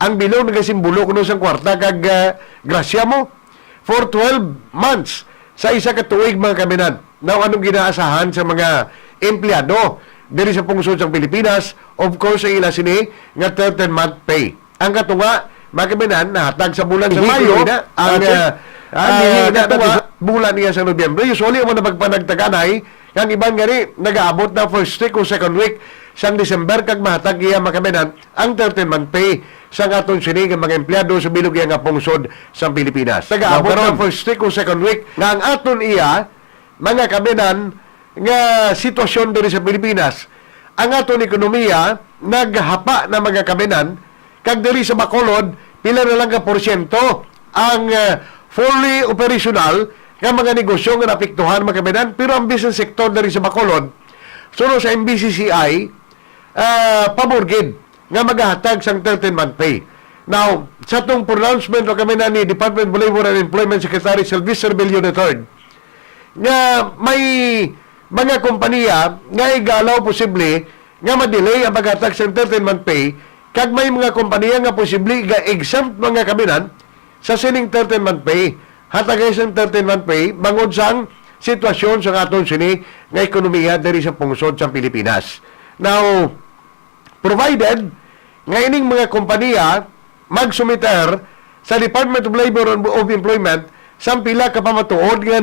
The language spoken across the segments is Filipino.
ang bilog nagasimbolo kuno sang kwarta kag grasya mo for 12 months sa isa ka tuig mga kaminan. Now, anong ginaasahan sa mga empleyado diri sa pungsod sa Pilipinas? Of course, ang ila sini nga 13-month pay. Ang katunga, mga kaminan, nahatag sa bulan sa Mayo, ang katunga, bulan niya sa Nobyembre. Usually, mo na pagpanagtaganay, ang ibang gani, nag-aabot na first week o second week sa December, kag mahatag iya mga kaminan, ang 13-month pay sa aton sini mga empleyado sa bilog nga pungsod sa Pilipinas. Nag-aabot na first week o second week nga ang aton iya mga kaminan nga sitwasyon diri sa Pilipinas. Ang aton ekonomiya naghapa na mga kaminan kag diri sa Bacolod pila na lang ka porsyento ang fully operational nga mga negosyo nga napiktuhan mga kaminan, pero ang business sector diri sa Bacolod suno sa MBCCI pamorgid nga maghahatag sang 13-month pay. Now, sa itong pronouncement o kami na ni Department of Labor and Employment Secretary Sylvester Bello III, nga may mga kompanya nga igalaw posible nga ma-delay ang paghatag sang 13-month pay, kag may mga kompanya nga posible nga exempt mga kaminan sa sining 13-month pay. Hatagay sang 13-month pay, bangod sang sitwasyon sa aton sini nga ekonomiya diri sa pungsod sa Pilipinas. Now, provided nga ining mga kompanya magsumiter sa Department of Labor and of Employment sa pila ka pamatuod nga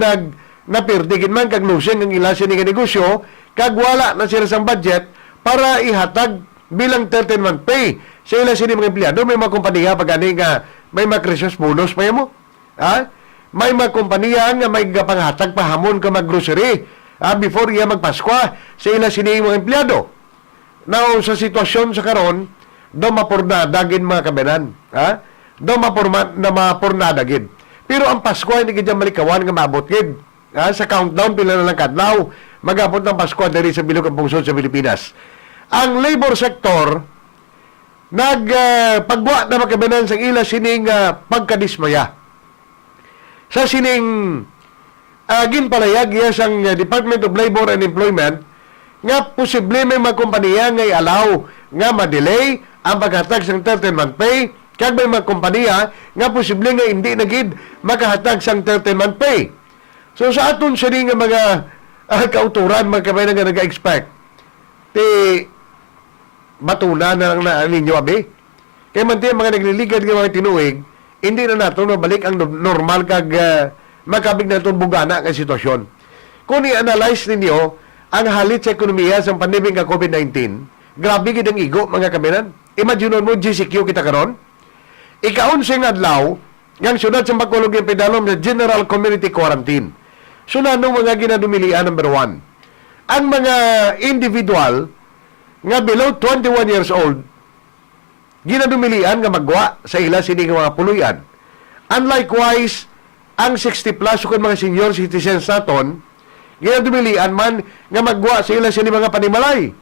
napirdigin man kag losing ang ila sini nga negosyo, kag wala na sila sang budget para ihatag bilang 13-month pay sa ila sini mga empleyado. May mga kompanya pagani nga may mga Christmas bonus pa mo. May mga kompanya nga may panghatag pa hamon ka mag-grocery before iya magpaskwa sa ila sini mga empleyado. Now, sa sitwasyon sa karon, do mapurnadagin mga kabinan. Do mapurnadagin. Pero ang Pasko hindi kaya malikawan nga maabot gid. Sa countdown pila na lang kadlaw, mag-abot ng Pasko diri sa bilog ang pungsod sa Pilipinas. Ang labor sector nagpagwa na mga kabinan sa ila sining pagkadismaya. Sa sining ginpalayag iya sang Department of Labor and Employment nga posible may mga kompanya nga i-allow nga ma-delay ang paghatag sang 13-month pay, kag may mga kompanya nga posible nga hindi na gid makahatag sang 13-month pay. So sa aton sini nga mga kauturan mga kamay nga nag-expect ti matuna na lang na ninyo abi. Kaya man tiyan mga nagliligad nga mga tinuig, hindi na nato mabalik ang normal kag makabig na itong bugana nga sitwasyon. Kung i-analyze ninyo ang halit sa ekonomiya sa pandemik nga COVID-19, grabe gid ang igo mga kaminan. Imagine mo GCQ kita karon. Ika-11 adlaw ngang syudad sa Bacolod nga pedalom na General Community Quarantine. Sunano mga ginadumilian number 1. Ang mga individual nga below 21 years old ginadumilian nga magwa sa ila sini nga mga puluyan. Unlikewise, ang 60 plus kung mga senior citizens naton ginadumilian man nga magwa sa ila sini mga panimalay.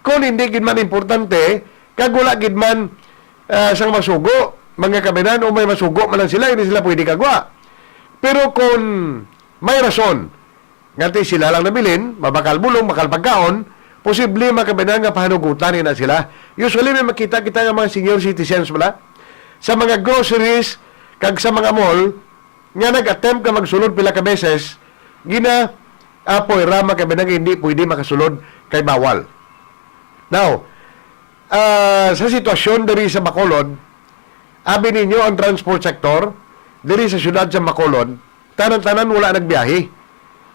Kung hindi gid man importante, kag wala gid man sang masugo, mga kaminan o may masugo man lang sila, hindi sila pwede kagwa. Pero kung may rason, ngati sila lang nabilin, mabakal bulong, makal pagkaon, posible mga kaminan nga pahanugutan na sila. Usually may makita kita nga mga senior citizens pala sa mga groceries kag sa mga mall nga nag-attempt ka magsulod pila ka beses, poira mga kaminan hindi pwede makasulod kay bawal. Now, sa sitwasyon diri sa Bacolod, abi ninyo ang transport sector, diri sa syudad sa Bacolod, tanan-tanan wala nagbiyahe.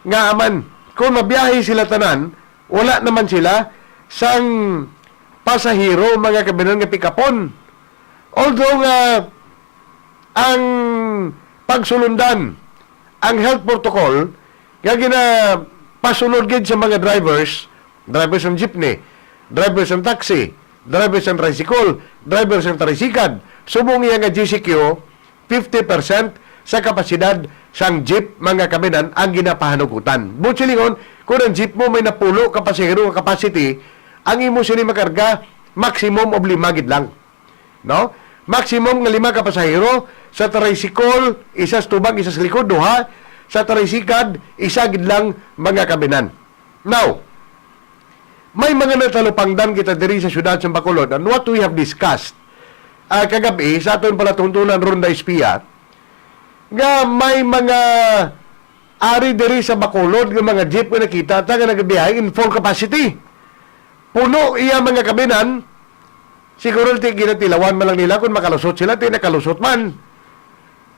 Nga aman, kung mabiyahe sila tanan, wala naman sila sang pasahero, mga kabinan nga pikapon. Although ang pagsulundan, ang health protocol, nga pasunod gid sa mga drivers ng jeepney, drivers ng taxi, drivers ng tricycle, drivers ng tricycad, subong iya nga GCQ, 50% sa kapasidad sang jeep mga kaminan ang ginapahanugutan. Butsilingon, kung ang jeep mo may napulo kapasahero capacity, ang imo sini makarga maximum of 5 gid lang. No? Maximum nga 5 kapasahero sa tricycle, isa sa tubang, isa sa likod, duha. Sa tricycad, isa gid lang mga kaminan. Now, may mga natalupangdan kita diri sa syudad sa Bacolod, and what we have discussed kagabi sa aton pala tuntunan Ronda Espiya nga may mga ari diri sa Bacolod nga mga jeep nga nakita ta nga nagabiyahe in full capacity. Puno iya mga kabinan. Siguro ti ginatilawan man lang nila kung makalusot sila, ti nakalusot man.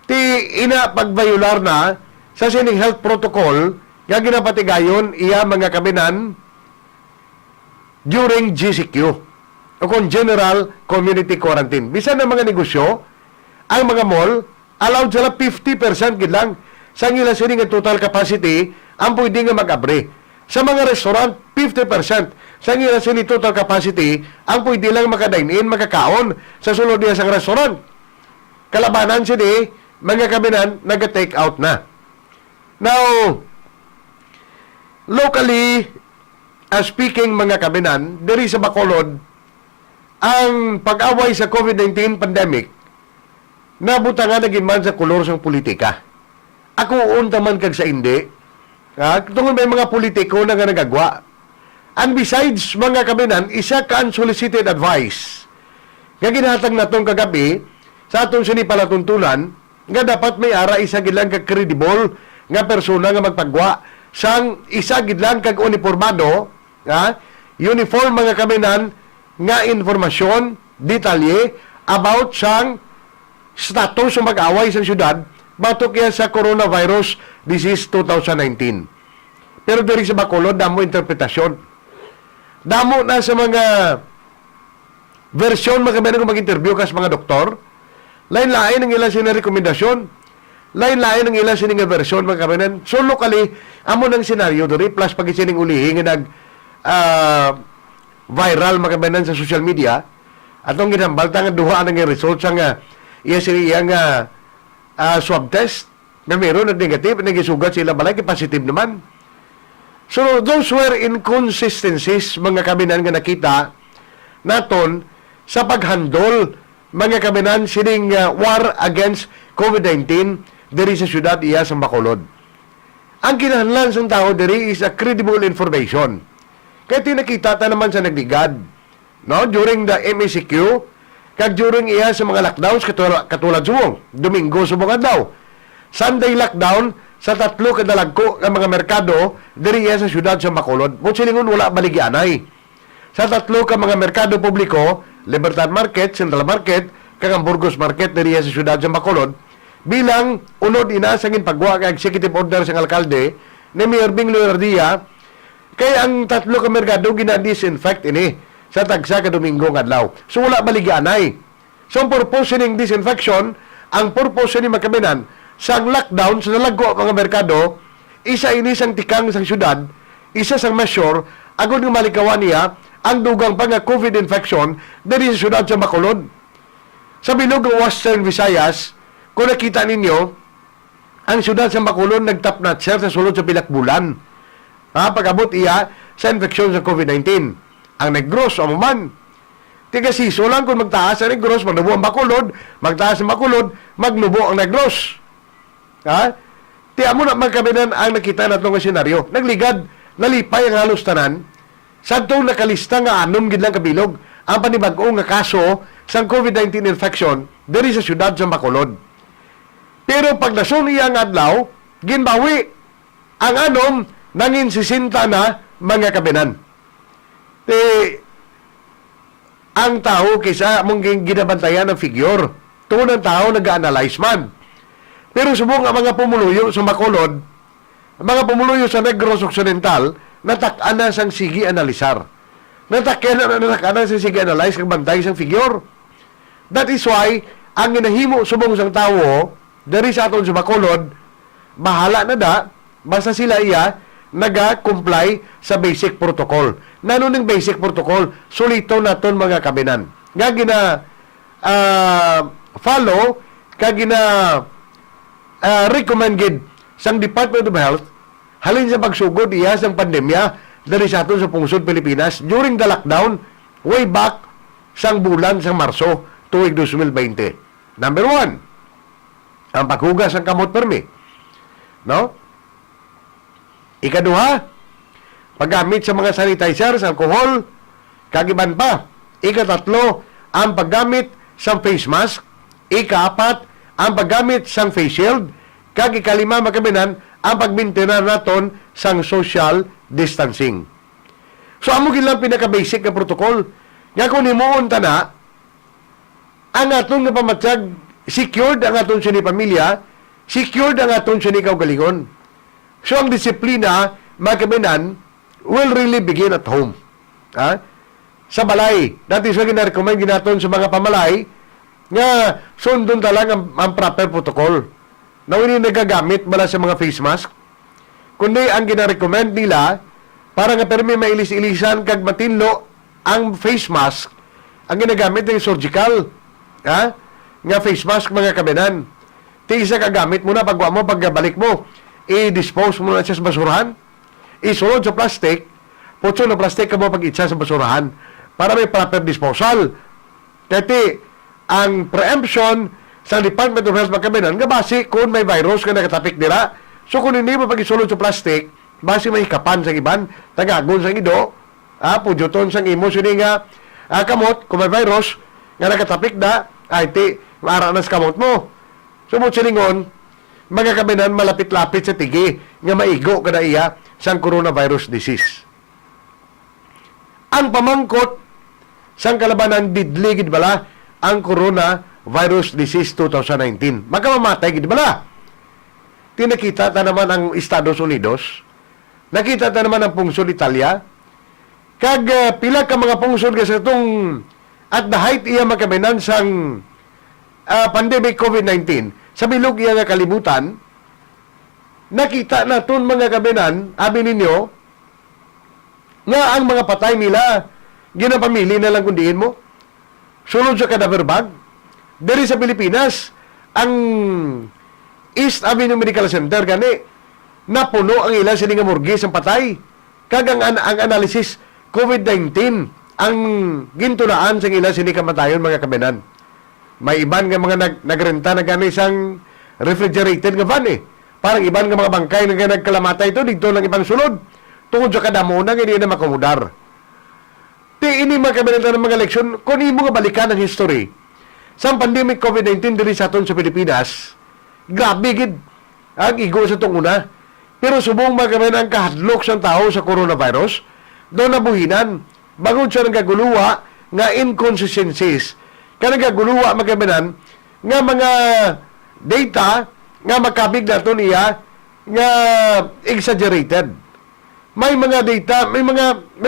Ti ina pagbayular na sa sining health protocol nga ginapatigayon iya mga kabinan during GCQ o kung General Community Quarantine. Bisan ng mga negosyo, ang mga mall, allowed sila 50% gid lang sa nila sining total capacity ang pwede nga mag-abre. Sa mga restaurant, 50% sa nila sining total capacity ang pwede lang maka-dine-in, makakaon sa sulod niya sa restaurant. Kalabanan sini, mga kabinan, nag-take out na. Now, locally, speaking mga kabinan, diri sa Bacolod, ang pag-away sa COVID-19 pandemic, nabuta nga naging man sa kolor sa politika. Ako unta man kag sa hindi. Tungod may mga politiko na nga nagagwa. And besides, mga kabinan, isa ka unsolicited advice. Nga ginhatag na itong kagabi, sa atong sinipalatuntunan, nga dapat may ara isa gidlang kag credible nga persona nga magpagwa sang isa gidlang kag uniformado, uniform mga kabinan, nga informasyon, detalye, about sang status sa mag-away sa syudad batok yan sa coronavirus disease 2019. Pero diri sa Bacolod, damo interpretasyon. Damo na sa mga version mga kabinan kung mag-interview ka sa mga doktor. Lain-lain ang ilang sinarekomendasyon. Lain-lain ang ilang sining version mga kabinan. So locally, amo ng senaryo diri plus pag isining ulihi nga nag viral mga kabinan sa social media atong ginambal nga duha ang results nga iya nga swab test na meron na negative, nagisugat sila balay positive naman. So those were inconsistencies mga kabinan nga nakita naton sa paghandol mga kabinan sining war against COVID-19 diri sa syudad iya sa Bacolod. Ang kinahanglan sa tao diri is a credible information. Kaya tinakita ta naman sa nagligad, no? During the MECQ, kag during iya sa mga lockdowns, katulad suwong, Domingo subong adlaw. Sunday lockdown sa 3 kadalagko ng mga merkado, diri iya sa syudad sa Bacolod. Silingon wala baligyanay. Sa 3 ka mga merkado publiko, Libertad Market, Central Market, kag Burgos Market, diri iya sa syudad sa Bacolod, bilang unod ina sa pagwa kag executive order sa alkalde, ni Mayor Bing Lourdia, kaya ang 3 ka merkado gina-disinfect ini sa tagsa ka Domingo nga adlaw. So wala baligyanay. So ang purpose ning disinfection, ang purpose ni makabinan sa lockdown sa nalagko mga merkado, isa ini sang tikang sang syudad, isa sang measure agud nga malikawan niya ang dugang pa nga COVID infection diri sa syudad sa Bacolod. Sa bilog ng Western Visayas, kung nakita ninyo, ang syudad sa Bacolod nagtap na sa sulod sa pilak bulan. Pag-abot iya sa infeksyon sa COVID-19. Ang Negros, amuman. Tiga-siso lang kung magtaas ang Negros, magnubo ang Bacolod, magtaas ang Bacolod, magnubo ang Negros. Tiya mo na magkabinan ang nakita na itong senaryo. Nagligad, nalipay ang halos tanan. Sa itong nakalista nga anom gidlang kabilog, ang panibag-o nga kaso sa COVID-19 infection diri sa syudad sa Bacolod. Pero pag nasun iya ang adlaw, ginbawi ang anom nangin 60 na mga kabinan. Ang tao kaysa mong ginabantayan ng figure. Tuon ang tao nag-analyze man. Pero subong ang mga pumuluyo sa Bacolod, mga pumuluyo sa Negros Occidental, natak-an na sang sige analisar. Natak-an na sang sige analyze kang bantay sang figure. That is why, ang ginahimo subong sang tao, dari sa aton sa Bacolod, bahala na da, basta sila iya, naga-comply sa basic protocol. Nano ng basic protocol, sulito naton mga kabinan. Nga gina follow, kag gina recommended sang Department of Health, halin sa pagsugod iya sang pandemya dari sa aton sa pungsod Pilipinas during the lockdown way back sang bulan sang Marso tuig 2020. Number 1, ang paghugas ng kamot permi. No? Ikaduha, paggamit sa mga sanitizer, sa alcohol, kagiban pa. Ikatatlo, ang paggamit sang face mask, ika-4 ang paggamit sang face shield, kag ika-5 makaminan ang pagmintenar naton sang social distancing. So amo gid lang pinaka-basic nga protocol. Nga kung himuon ta na, ang aton nga pamatyag secured ang aton sini pamilya, secured ang aton sini kaugalingon. So ang disiplina makaminan will really begin at home. Ha? Sa balay. Dati sa gina-recommend ginaton sa mga pamalay nga sundon talang ang proper protocol. Na hindi nagagamit bala sa mga face mask. Kundi ang gina-recommend nila para nga permi mailis-ilisan kag matinlo ang face mask ang ginagamit ng surgical. Ha? Nga face mask mga kabinan. Ti isa kagamit mo na pagwa mo pagbalik mo. I-dispose mo na siya sa basurahan. Isulod sa plastic. Putso na plastic ka mo pag-itsa sa basurahan para may proper disposal. Kaya ang preemption sa Department of Health magkabinan, nga base kung may virus ka nakatapik nila. So kung hindi mo pag-isulod sa plastic, base may hikapan sa iban, tagagon sa ido, pudyuton sa imo, sini nga kamot, kung may virus, nga nakatapik na, ay maara na sa kamot mo. So mo silingon, mga kabinan malapit-lapit sa tigi, nga maigo ka na iya sang coronavirus disease. Ang pamangkot sang kalabanan didli gid bala ang coronavirus disease 2019. Magkamamatay gid bala. Tinakita ta naman ang Estados Unidos, nakita ta naman ang pungsod Italia, kag pila ka mga pungsod kasi itong at the height iya makabinan sang pandemic COVID-19 sa bilog iya nga kalibutan, nakita naton mga kabinan, abi ninyo, nga ang mga patay nila, ginapamili na lang kundiin mo. Sulod sa cadaver bag. Dari sa Pilipinas, ang East Avenue Medical Center, gani, napuno ang ilan sa nga morgue ang patay. Kag ang analysis, COVID-19, ang gintunaan sa ilan sa kamatayon, mga kabinan. May iban nga mga nagrenta na gani isang refrigerated nga van Parang iban nga mga bangkay na nagkalamatay ito, dito lang ibang sulod. Tungod sa kadamo na hindi na makomodar. Ini makabilang ng mga leksyon, kung imo nga balikan ang history, sa pandemic COVID-19 diri sa aton sa Pilipinas, grabe gid ang igo sa itong una. Pero subong makabilang ang kahadlok sa tao sa coronavirus, doon nabuhinan, bagod siya nagaguluwa nga inconsistencies, ka nagaguluwa makabilang nga mga data nga makabig nato niya nga exaggerated. May mga data, may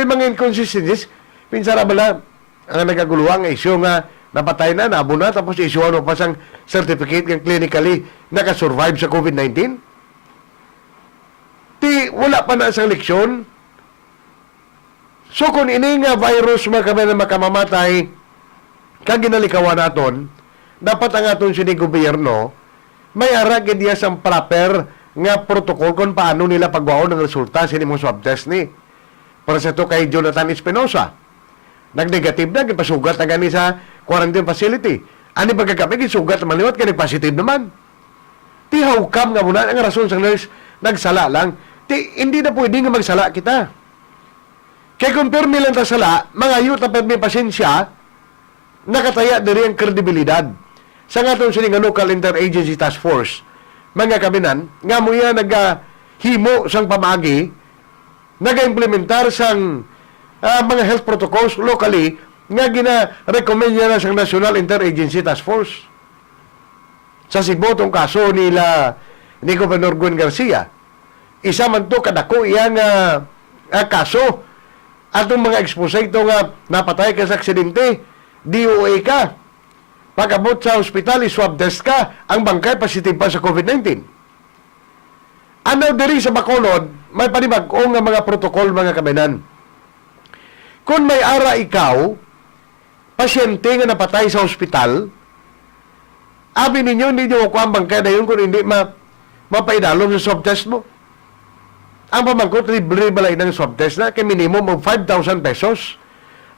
mga inconsistencies. Pinsan na bala, ang nagaguluhan nga isyo nga napatay na, nabo na, tapos isyo ano pa sang certificate nga clinically nakasurvive sa COVID-19. Wala pa na sa leksyon. So kung ini nga virus kami na makamamatay, kag ginalikawan naton, dapat ang aton sining gobyerno, may aragid diya sang proper nga protocol kung paano nila pagwaon ng resulta sa inimong swab test ni. Para sa ito kay Jonathan Espinosa, nag-negative na, pasugat na gani sa quarantine facility. Ani pagkakapig, sugat naman liwat, kaya positive naman. Hawkam nga muna, ang rason sa nurse, nagsala lang. Hindi na pwede nga magsala kita. Kaya kung permi lang ta sala, mga yut na permi pasensya, nakataya na rin ang kredibilidad. Sa nga itong sining local interagency task force, mga kabinan, nga mo yan naghimo sang pamagi, nag-implementar sang mga health protocols locally, nga gina-recommend niya na sang National Interagency Task Force. Sa Cebu, itong kaso nila ni Governor Gwen Garcia, isa man to kadako iyang kaso, atong mga expose ito nga napatay ka sa aksidente, DOA ka, pag-abot sa ospital, swab test ka, ang bangkay positive pa sa COVID-19. Ano diri sa Bacolod, may panibag-o nga mga protocol, mga kabinan. Kung may ara ikaw, pasyente nga napatay sa ospital, abi ninyo, hindi nyo makuha ang bangkay na yun kung hindi mapaidalom sa swab test mo. Ang pamangkot, libre balay ng swab test na, kay minimum of 5,000 pesos.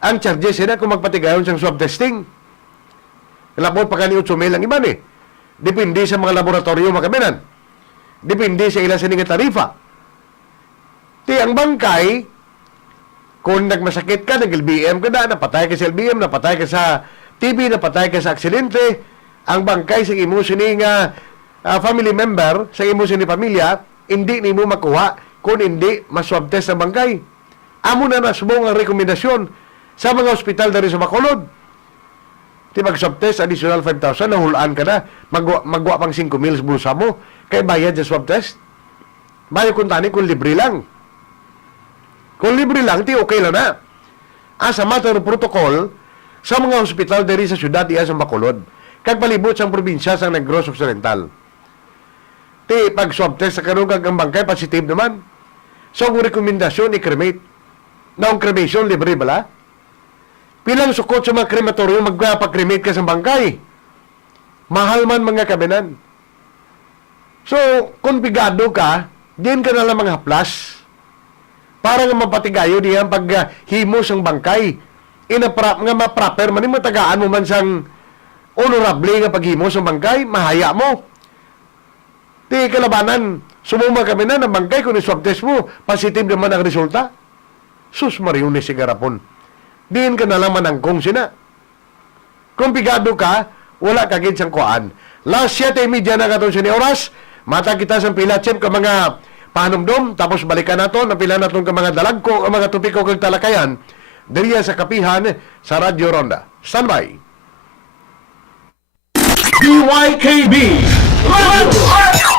Ang charges na kung magpatigayon sa swab testing. Lapot pa kani 8,000 ang iban Depende sa mga laboratorio makabinan. Depende sa ilang sining tarifa. Ang bangkay, kung nagmasakit ka, nag-LBM ka na, napatay ka sa LBM, napatay ka sa TV na patay ka sa aksidente, ang bangkay sa imo sini nga family member, sa imo sini pamilya, hindi nimo makuha kung hindi maswab test ang bangkay. Amo na nasubong ang rekomendasyon sa mga ospital dari sa Bacolod. Di mag-swab test, additional 5,000, nahulaan ka na, magwa pang 5 mil sa bulsa mo, kaya bayad sa swab test. Bayo kung tani, kung libre lang. Kung libre lang, ti okay lang na. Sa matter of protocol, sa mga ospital dari sa syudad iya sa Bacolod, kag palibot sa probinsya sa Negros Occidental. Ti pag swab test sa karong kag ang bangkay positive naman. So ang rekomendasyon i-cremate. Na ang cremation libre bala? Pilang sukot sa mga krematorium magpapag-cremate ka sa bangkay. Mahal man mga kabinan. So kung bigado ka, diyan ka na lang mga haplas. Para nga mapatigayo diyan paghimo sang bangkay. Nga ma-proper man matagaan mo man sang honorable nga paghimo sang bangkay, mahaya mo. Di kalabanan, sumuma kami na ng bangkay kung swab test mo, positive naman ang resulta. Sus Marione si Garapon. Diin ka na lang manangkong sina. Kung pigado ka, wala kagid sang kuan. Last 7:30 na katong sini oras, mata kita sa pila chip ka mga panumdom, tapos balikan nato, napila naton ka mga dalagko, ang mga tupiko kag talakayan, diriya sa Kapehan sa Radyo Ronda. Standby. DYKB Radyo Ronda.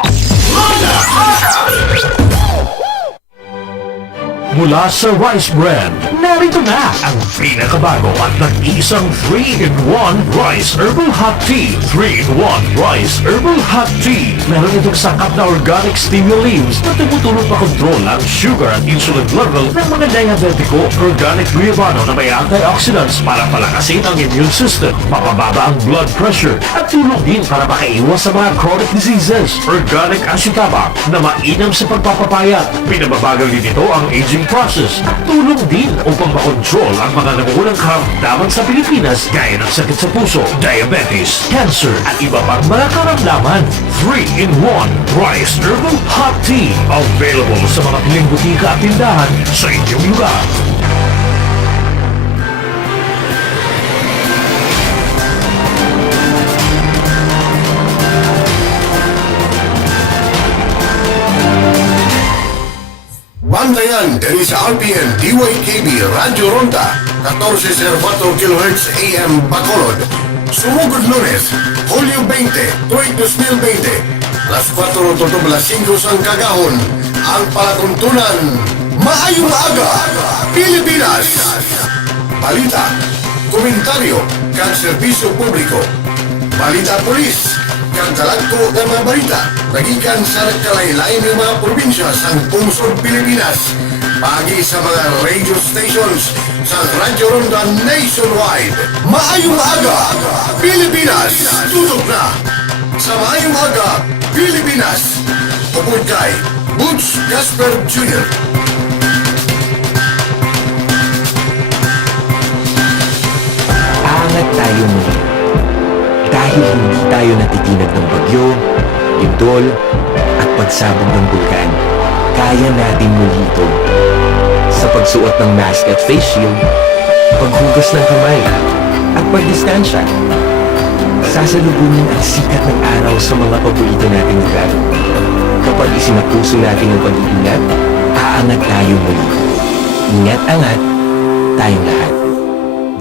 Mula sa Rice Brand, narito na ang pinakabago at nag-iisang 3-in-1 Rice Herbal Hot Tea. 3-in-1 Rice Herbal Hot Tea. Meron itong sangkap na organic stevia leaves na tumutulong pakontrol ang sugar at insulin level ng mga diabetiko. Organic guayabano na may antioxidants para palakasin ang immune system, mapababa ang blood pressure, at tulong din para makaiwas sa mga chronic diseases. Organic asitaba na mainam sa pagpapapayat. Pinababagal din ito ang aging process at tulong din upang makontrol ang mga nangungunang karamdaman sa Pilipinas gaya ng sakit sa puso, diabetes, cancer at iba pang mga karamdaman. 3-in-1 Rice Herbal Hot Tea. Available sa mga piling butika at tindahan sa inyong lugar. Bantayan dari sa RPN DYKB Radyo Ronda 1404 kHz AM Bacolod. Sumugod Lunes, Hulyo 20, tuwing 2020, alas 4 tutob alas 5 sang kagahon, ang palatuntunan Maayong Aga, Pilipinas. Balita, komentaryo, kag serbisyo publiko. Balita polis, kag talagko ng mga balita, nagikan sa nagkalain-lain ng mga probinsya sa pungsod Pilipinas. Pagi sa mga radio stations sa Radyo Ronda nationwide. Maayong Aga, Pilipinas! Tutok na! Sa Maayong Aga, Pilipinas. Upod kay BUTCH GASPER Jr. Aangat tayo muli. Dahil hindi tayo natitinag ng bagyo, lindol, at pagsabog ng bulkan, kaya natin muli ito. Sa pagsuot ng mask at face shield, paghugas ng kamay, at pagdistansya, sasalubungin ang sikat ng araw sa mga paborito nating lugar. Kapag isinapuso natin ang pag-iingat, aangat tayo muli. Ingat-angat, tayong lahat.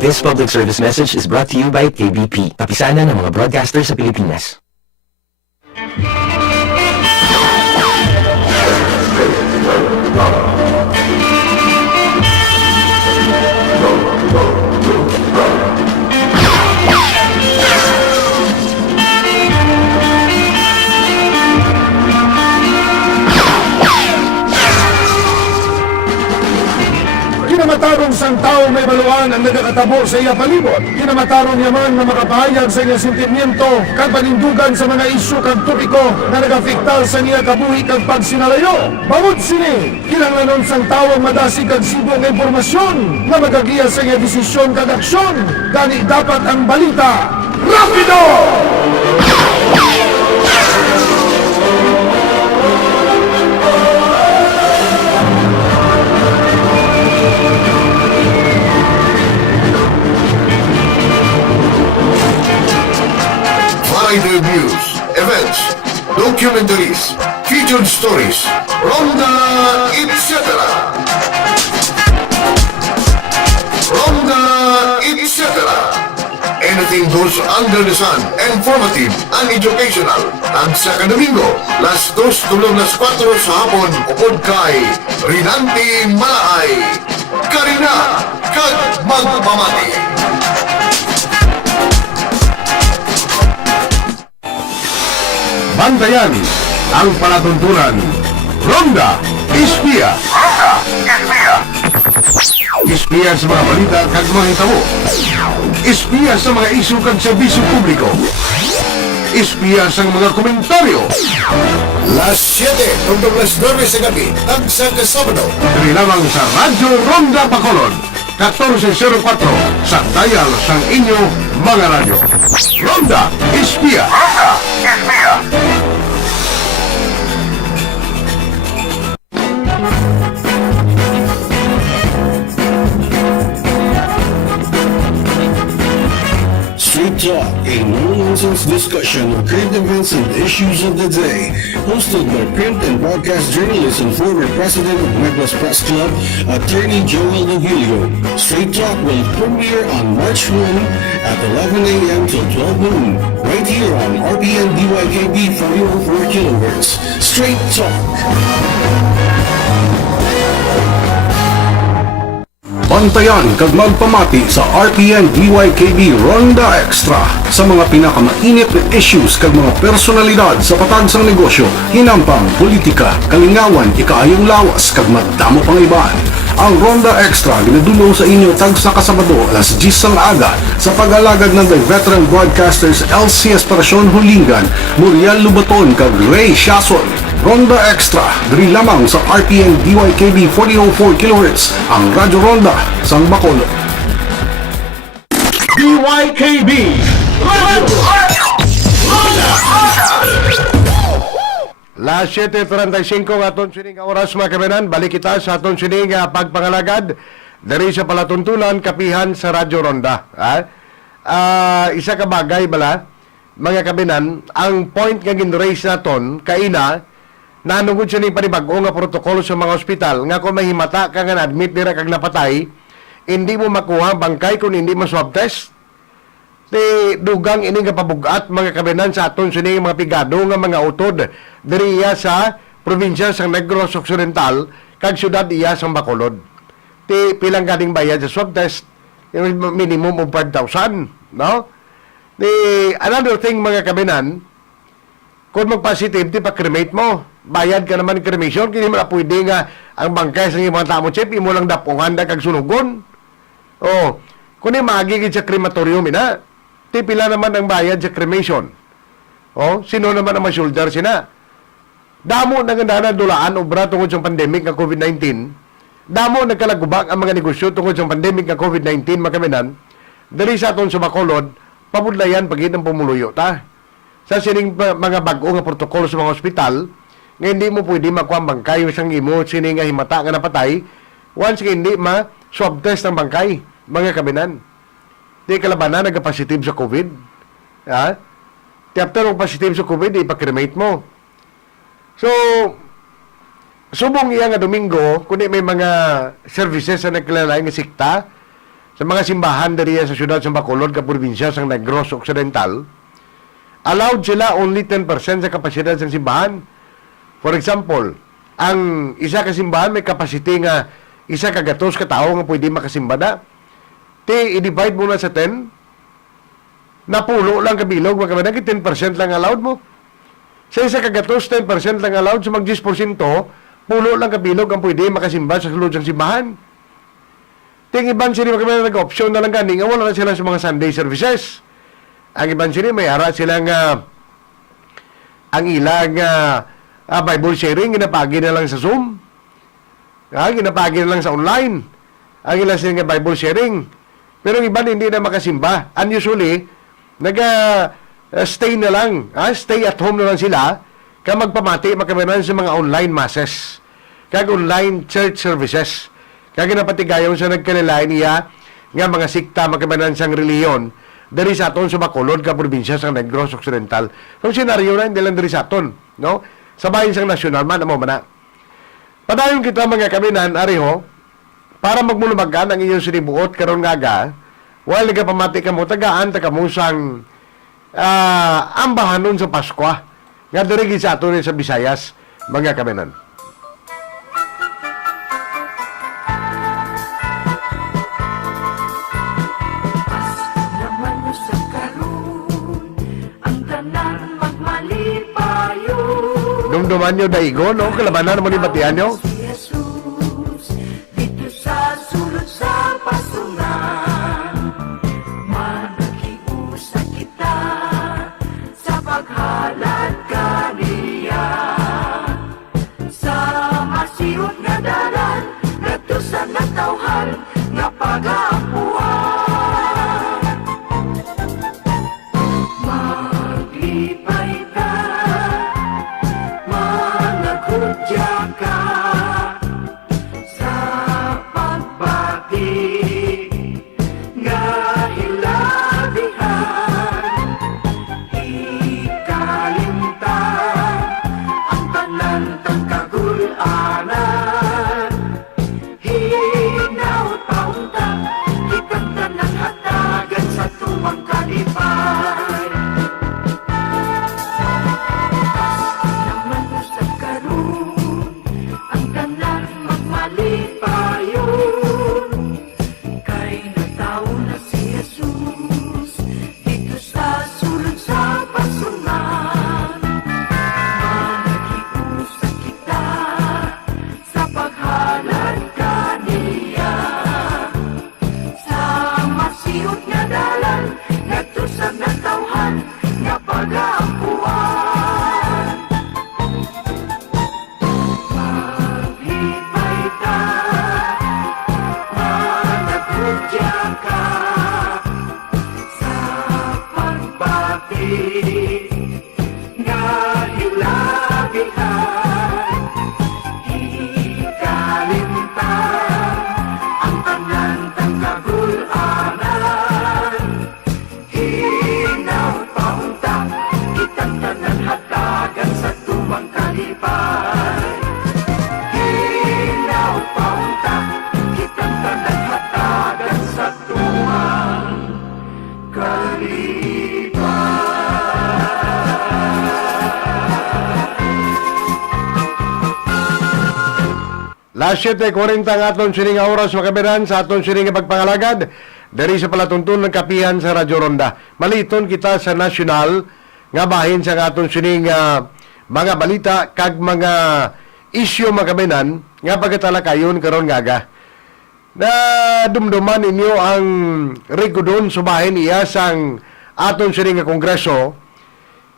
This public service message is brought to you by KBP, kapisanan ng mga broadcaster sa Pilipinas. Kinamatarong sang tao may baluan ang nagakatabo sa iya palibot. Kinamatarong yaman na makapahayag sa iya sentimiento kag panindugan sa mga isyu kag topiko na nagafektal sa iya kabuhi kag pagsinalayo. Bangod sini, kinahanglan sang tao ang madasig kag sibong impormasyon na magagiya sa iya desisyon kag aksyon. Gani dapat ang balita rapido! insider news, events, documentaries, featured stories, Ronda, etc. Ronda, etc. Anything goes under the sun, informative and educational. Tagsa ka Domingo, las 2 tulong las 4 sa hapon, upod kay Rinanti Malaay. Karina, kag magpamati. Bantayan ang palatuntunan. Ronda Ispia. Ispiya sa mga balita kag mga hitabo. Ispiya sa mga isyu kag serbisyo publiko. Ispiya sa mga komentaryo. Las 7 hanggang las 9 sa gabi, tagsa ka Sabado. Dili lamang sa Radyo Ronda Bacolod, 1404 sa dial sang inyo mga radyo. Ronda Ispia. Ronda Ispia. Street Talk, a no-nonsense discussion of current events and issues of the day. Hosted by print and broadcast journalist and former president of Negros Press Club, Attorney Joel Novilio. Street Talk will premiere on March 1 at 11 a.m. till 12 noon, right here on RPN DYKB 404 kHz. Straight Talk. Bantayan kag magpamati sa RPN DYKB Ronda Extra sa mga pinakamainit na issues kag mga personalidad sa patagsang negosyo, hinampang, politika, kalingawan, ikaayong lawas kag madamo pang iban. Ang Ronda Extra ginadulo sa inyo tagsa kasabado alas 10 sang aga sa pag-alagad ng veteran broadcasters LC Esperacion Hulingan, Muriel Lubaton kag Ray Shason. Ronda Extra, diri lamang sa RPN DYKB 404 kHz, ang Radyo Ronda, sang Bacolod. DYKB Radyo Ronda. Las 7:35 aton sining oras mga kamenan, balik kita sa aton sining pagpangalagad diri sa palatuntunan Kapehan sa Radyo Ronda. Isa ka bagay bala mga kamenan, ang point nga gin-raise naton kaina nanungod siya ni panibag-o nga protokolo sa mga ospital nga kung mahimata ka nga na-admit nila kag napatay, hindi mo makuha bangkay kung hindi mo swab test. Di dugang ini nga pabugat mga kabinan sa aton sini mga pigado nga mga utod diriya sa probinsya sa Negros Occidental kag syudad iya sa Bacolod. Ti pilang gading bayad sa swab test, minimum of 5,000, no? Di another thing mga kabinan, kung mag-positive, di pa-cremate mo. Bayad ka naman ng cremation, kini mo na pwede nga ang bangkay sa mga tamo chip, imo lang dapungan da kag sunugon. O, kung yung magiging sa crematorium, tipila naman ang bayad sa cremation. O, sino naman ang ma-shoulder sina? Damo na ganda dulaan obra tungkol sa pandemic ng COVID-19. Damo nagkalagubak ang mga negosyo tungkol sa pandemic ng COVID-19, makaminan. Dali sa aton sa Bacolod, pabudlayan pagit ang pumuluyo ta. Sa sining mga bag-o nga protokolo sa mga ospital, nga hindi mo pwede makuha ang bangkay o isang imo, sining nga himata nga napatay, once nga hindi ma-swab test ang bangkay, mga kabinan. Di kalabanan nagka-positive sa COVID. After ng positive sa COVID, ipakremate mo. So, subong iya nga Domingo, kundi may mga services na nagkilalay nga sikta sa mga simbahan dariya sa syudad sa Bacolod, ka probinsya sa Negros Occidental, allowed sila only 10% sa kapasidad ng simbahan. For example, ang isa ka simbahan may capacity nga isa ka gatos ka tao nga pwede makasimbada. I-divide mo na sa 10, napulo lang kabilog, magkamadag 10% lang allowed mo. Sa isa ka gatos, 10% lang allowed, so mag 10%, pulo lang kabilog ang pwede makasimba sa sulod ng simbahan. Ibang sila magkamadag nag-option na lang gani, nga wala na sila sa mga Sunday services. Ang ibang sila, may ara silang ang ilang Bible sharing, ginapagi na lang sa Zoom. Ginapagi na lang sa online. Ang ilang silang Bible sharing. Pero ang iba hindi na makasimba. And usually, stay na lang. Stay at home na lang sila. Kaya magpamati, makaminan sa mga online masses. Kaya online church services. Kaya ginapatigayon sa nagkalilain niya nga mga sikta, makaminan siyang reliyon, dari sa aton sa Bacolod ka probinsya sa Negros Occidental. So senaryo na hindi lang dari sa aton, no? Sa bahin sang nasyonal man amo man na. Padayon kita mga kaminan ariho para magmulumagan ang inyong sinibuot karon nga aga. While nagapamati ka mo tagaan ta kamo sang ambahanon sa Pasko nga diri sa aton sa Visayas mga kaminan. Dumduman nyo daigo, no? Kalabanan mo ni batian nyo? Dito sa sulod sa pasungan, magkiusap kita sa paghalad kaniya. Sa masiot nga dalan, ngadto sa natawhan nga pag-aapuan. Maglipay ka, managkudya ka sa pagbati nga hilabihan. Ikalimtan ang tanan tang kagulanan. Hinaut paunta kitang tanan hatagan sa tuwang kalipay. Naman sa karon ang tanan magmalipayon. Kay nataw na si Jesus dito sa sulod sa pasungan. Magkiusap kita sa paghalad kaniya. Sa masiot nga dalan, ngadto sa natawhan nga pag-aapuan. Maglipay ka, managkudya ka sa pagbati nga hilabihan. Ikalimtan ang tanan tang kagulanan. Hinaut paunta kitang tanan hatagan sa tumang kalipay. Hinaut paunta kitang tanan hatagan sa tumang Last 7:40 ang aton sining oras makabiran sa aton sining pagpangalagad dari sa palatunton ng Kapehan sa Radyo Ronda. Maliton kita sa nasyonal nga bahin sa aton sining mga balita kag mga isyu makabinan nga pagkatalakayon karon ngaga. Na dumduman inyo ang rigudon subahin iya sang aton sining kongreso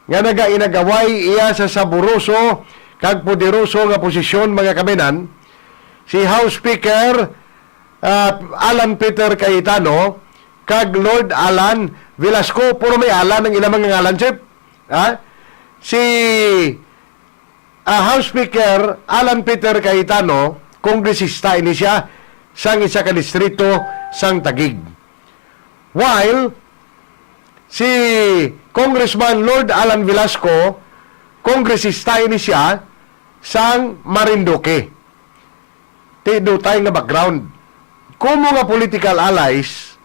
nga nagainagaway iya sa saburoso kag poderoso nga posisyon mga kabinan. Si House Speaker Alan Peter Cayetano kag Lord Alan Velasco, puro may Alan ang ilang mga ngalan, Chip. Si House Speaker Alan Peter Cayetano, kongresista ini siya sang isa ka distrito sang Taguig. While si Congressman Lord Alan Velasco, kongresista ini siya sang Marinduque. Tido tayo nga background. Kung mga political allies,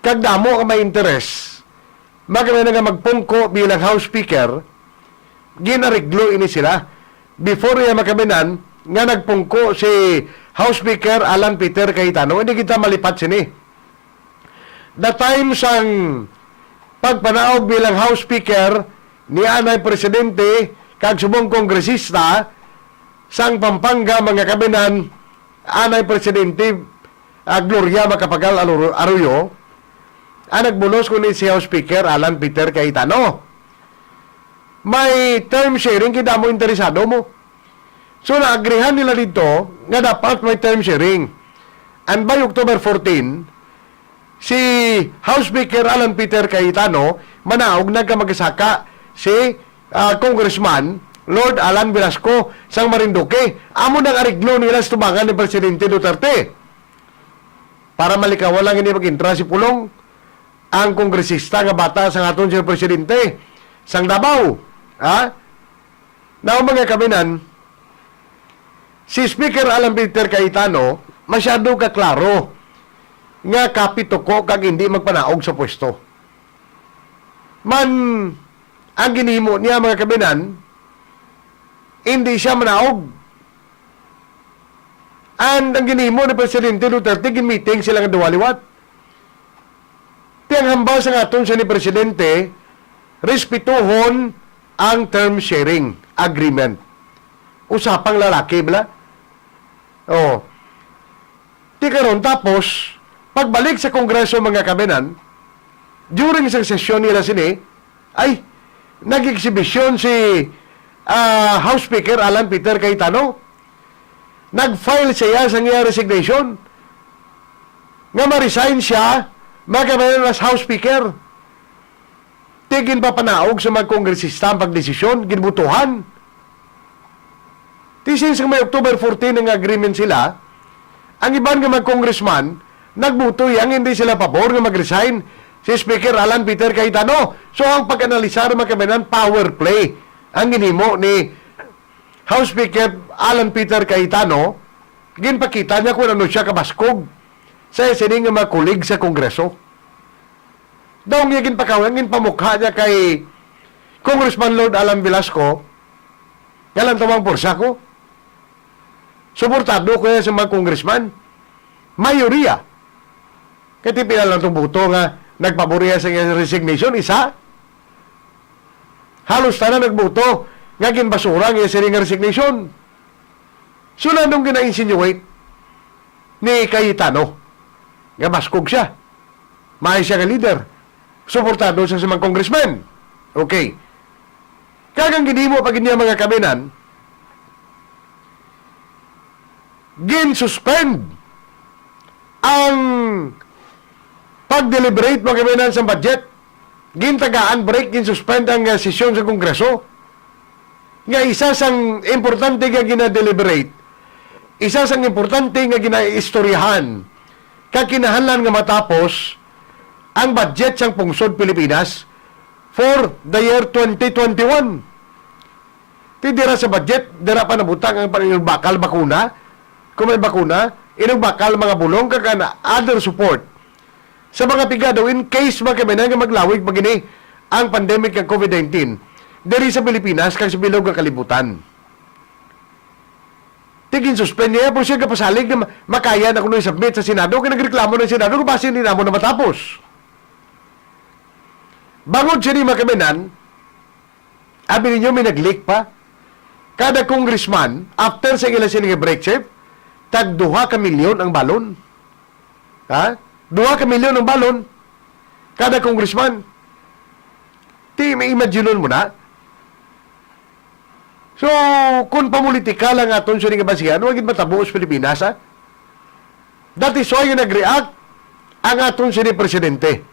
kag damo ka may interest, magkano nga magpungko bilang House Speaker, ginariglo ini sila. Before niya makaminan, nga nagpungko si House Speaker Alan Peter Cayetano, hindi kita malipat sini. The time sang pagpanaog bilang House Speaker ni Anay Presidente kag subong kongresista sang Pampanga mga kaminan Anay Presidente Gloria Macapagal Arroyo ang nagbulos ko ni si House Speaker Alan Peter Cayetano. May term sharing kita mo interesado mo. So naagrihan nila dito nga dapat may term sharing. And by October 14, si House Speaker Alan Peter Cayetano manaog nagkamagasaka si Congressman Lord Alan Velasco sang Marinduque. Amo nang ariglo nila sa tubangan ni Presidente Duterte. Para malikawan lang hindi mag-intra si Pulong. ang kongresista nga bata sa aton si Presidente sang Davao. Na mga kaminan, si Speaker Alan Peter Cayetano masyado ka klaro nga kapito ko kag hindi magpanaog sa pwesto. Man, ang ginimo niya mga kaminan, hindi siya manaog. And ang ginimo ni Presidente Duterte, gin-meeting sila nga duwaliwat. Tiyang hambal sa aton siya ni Presidente, respetuhon ang term sharing agreement. Usapang lalaki, bala? Oo. Di karon tapos, pagbalik sa Kongreso mga kaminan, during isang sesyon nila sini, ay, nag-exhibition si House Speaker Alan Peter Cayetano. Nag-file siya sa niya resignation. Nga ma-resign siya, mga kaminan as House Speaker. Tigin pa panaog sa mga kongresista ang pagdesisyon, ginbutuhan. Since may October 14 ng agreement sila, ang ibang nga mag-congressman, nagbuto yang hindi sila pabor nga mag-resign si Speaker Alan Peter Cayetano. So, ang pag-analisar mga kaminan, power play. Ang ginimo ni House Speaker Alan Peter Cayetano, ginpakita niya kung ano siya kabaskog sa sining nga mga kulig sa Kongreso. Daw niya ginpakawang, ginpamukha niya kay Congressman Lord Alan Velasco, yalan tamang porsa ko. Suportado ko yan sa mga congressman. Mayoriya. Kaya pila lang itong buto nga nagpaboriya sa resignation, isa. Halos na nagbuto nga ginbasura nga sa resignation. So, nandong gina-insinuate ni Cayetano. Nga baskog siya. Maay siya nga leader. Suportado sa mga congressman. Okay. Kagang ginimo pag niya mga kaminan, gin-suspend ang pag-deliberate mga kaminan sa budget. Gintagaan break, gin-suspend ang sesyon sa Kongreso. Nga isa sang importante nga gina-deliberate, isa sang importante nga gina-istoryahan, kakinahanglan nga matapos ang budget sang pungsod Pilipinas for the year 2021. Tidira sa budget, dira pa nabutang ang bakal bakuna. Kung may bakuna, bakal mga bulong kakana other support sa mga pigado in case magkaminan nga maglawig pagini ang pandemic ng COVID-19 diri sa Pilipinas kag sa bilog nga kalibutan. Tigin suspend niya po siya kapasalig na makaya na kuno i-submit sa Senado kaya nagreklamo ng Senado kung basin nila mo na matapos. Bangod siya ni makaminan, abi ninyo may nag-leak pa. Kada congressman, after sa ilasin ng break chip, tag 2 ka milyon ang balon. 2 ka milyon ang balon. Kada congressman. Di may imagine mo na. So, kung pamulitika lang aton sa nga basihan, huwag matabo sa Pilipinas, ha? That is why nag-react ang aton si Presidente.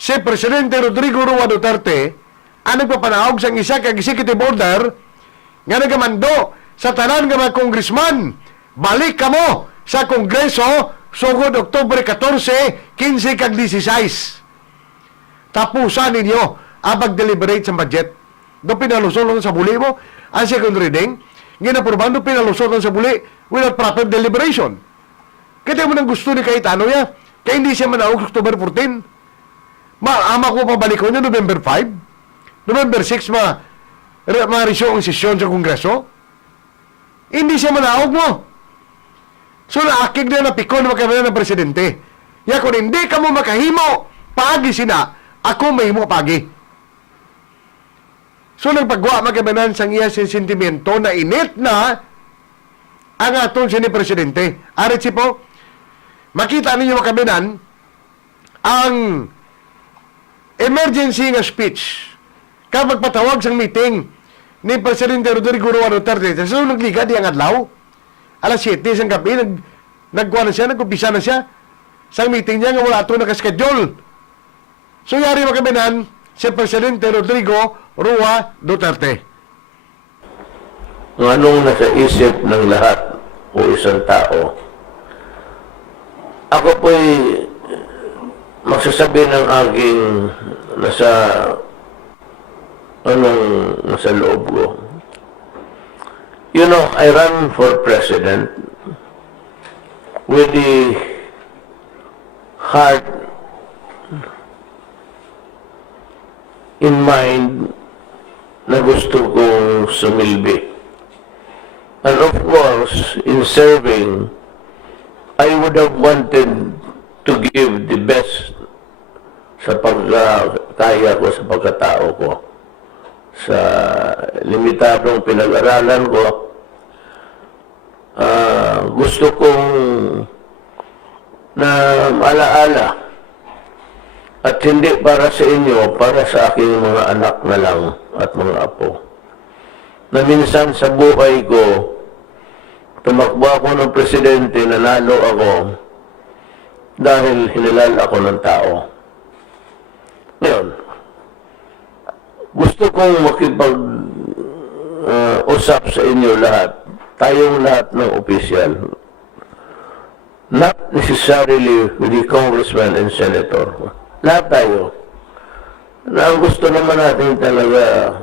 Si Presidente Rodrigo Roa Duterte, ang nagpapanaog sa isa kag executive order, nga nagamando sa tanan nga mga congressman, balik kamo sa Kongreso sugod Oktubre 14, 15 kag 16. Tapusan ninyo ang pag-deliberate sa budget. Doon pinalusolon sa buli mo, ang second reading, ginapurban doon pinalusolon sa buli without proper deliberation. Kaya mo nang gusto ni Cayetano ya, kaya hindi siya manaog October 14. Ama ko pabalik ko niya November 5. November 6, ma-resume ang sesyon sa Kongreso. Hindi siya manaog mo. So, naakig na napikon na magkamalan ng Presidente. Ya, kung hindi ka mo makahimo, paagi sina, ako may mo paagi. So, nagpagwa magkamalan sa iya sentimento na init na ang aton siya ni Presidente. Arit si po, makita ninyo magkamalan ang emergency nga speech kapag patawag sa meeting ni Presidente Rodrigo Roa Duterte. So, nagliga di ang adlaw. Alas 7 sa gabi, nagkuha na siya, nag-umpisa na siya. Sa meeting niya nga wala ito nakaschedule. So, yari makaminan si Presidente Rodrigo Roa Duterte. Anong nasa isip ng lahat o isang tao? Ako po'y magsasabi ng aking nasa nasa loob ko. You know, I ran for president with the heart in mind na gusto kong sumilbi. And of course, in serving, I would have wanted to give the best sa pagkakaya ko, sa pagkatao ko. Sa limitadong pinag-aralan ko, gusto kong na alaala at hindi para sa inyo, para sa aking mga anak na lang at mga apo. Na minsan sa buhay ko, tumakbo ako ng presidente, nanalo ako dahil hinilal ako ng tao. Ngayon, gusto kong makipag-usap sa inyo lahat, tayong lahat ng opisyal. Not necessarily with the congressman and senator. Lahat tayo. Na ang gusto naman natin talaga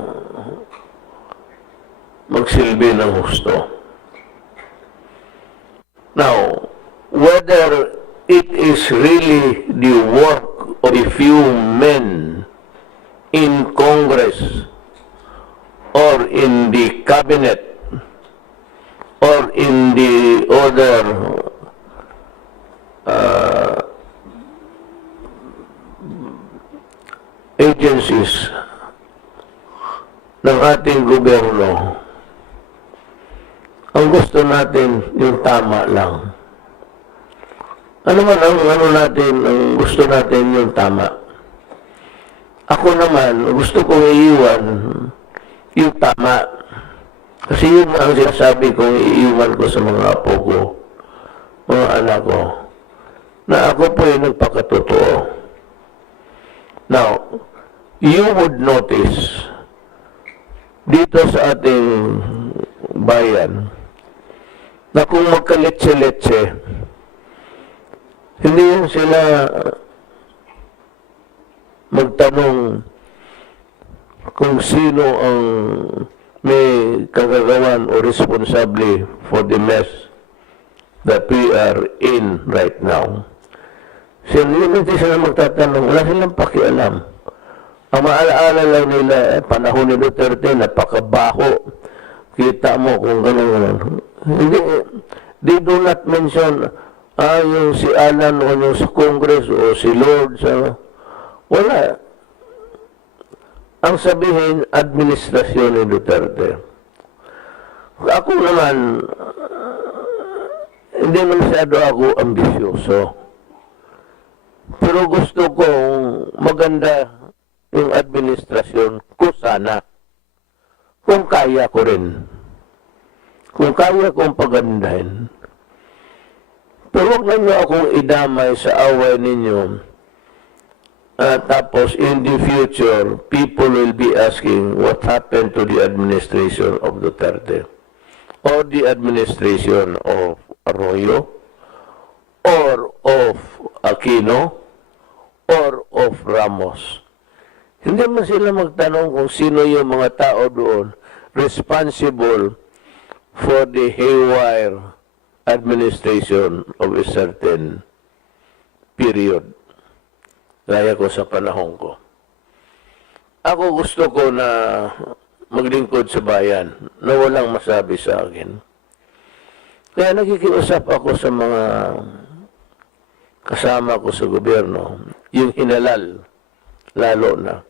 magsilbi ng husto. Now, whether it is really the work of a few men in Congress or in the cabinet or in the other agencies ng ating gobyerno, ang gusto natin yung tama lang. Ano man ang natin, ang gusto natin yung tama. Ako naman, gusto kong iiwan yung tama. Kasi yun ang sinasabi kong iiwan ko sa mga apo ko, mga anak ko, na ako po ay nagpakatotoo. Now, you would notice dito sa ating bayan na kung magkaletse-letse, hindi yan sila magtanong kung sino ang may kagagawan o responsable for the mess that we are in right now. Hindi sila magtatanong, wala silang pakialam. Ang maalaala lang nila, panahon ni Duterte, napakabaho. Kita mo kung gano'n. Hindi, they do not mention, yung si Alan o yung sa Congress o si Lord, wala. Ang sabihin, administrasyon ni Duterte. Ako naman, hindi na masyado ako ambisyoso. Pero gusto kong maganda yung administrasyon ko sana. Kung kaya ko rin. Kung kaya kong pagandahin. Pero huwag na nyo akong idamay sa away ninyo. Tapos, in the future, people will be asking what happened to the administration of Duterte. Or the administration of Arroyo. Or of Aquino. Or of Ramos. Hindi man sila magtanong kung sino yung mga tao doon responsible for the haywire administration of a certain period. Gaya ko sa panahon ko. Ako gusto ko na maglingkod sa bayan na walang masabi sa akin. Kaya nakikiusap ako sa mga kasama ko sa gobyerno, yung hinalal, lalo na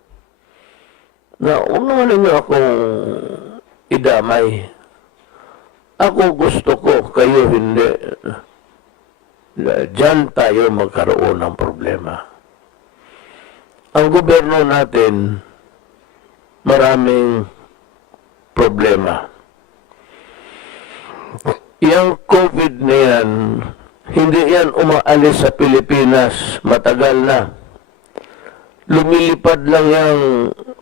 huwag naman ninyo akong idamay. Ako gusto ko, kayo hindi. Diyan tayo magkaroon ng problema. Ang gobyerno natin, maraming problema. Yung COVID na yan, hindi yan umaalis sa Pilipinas, matagal na. Lumilipad lang yung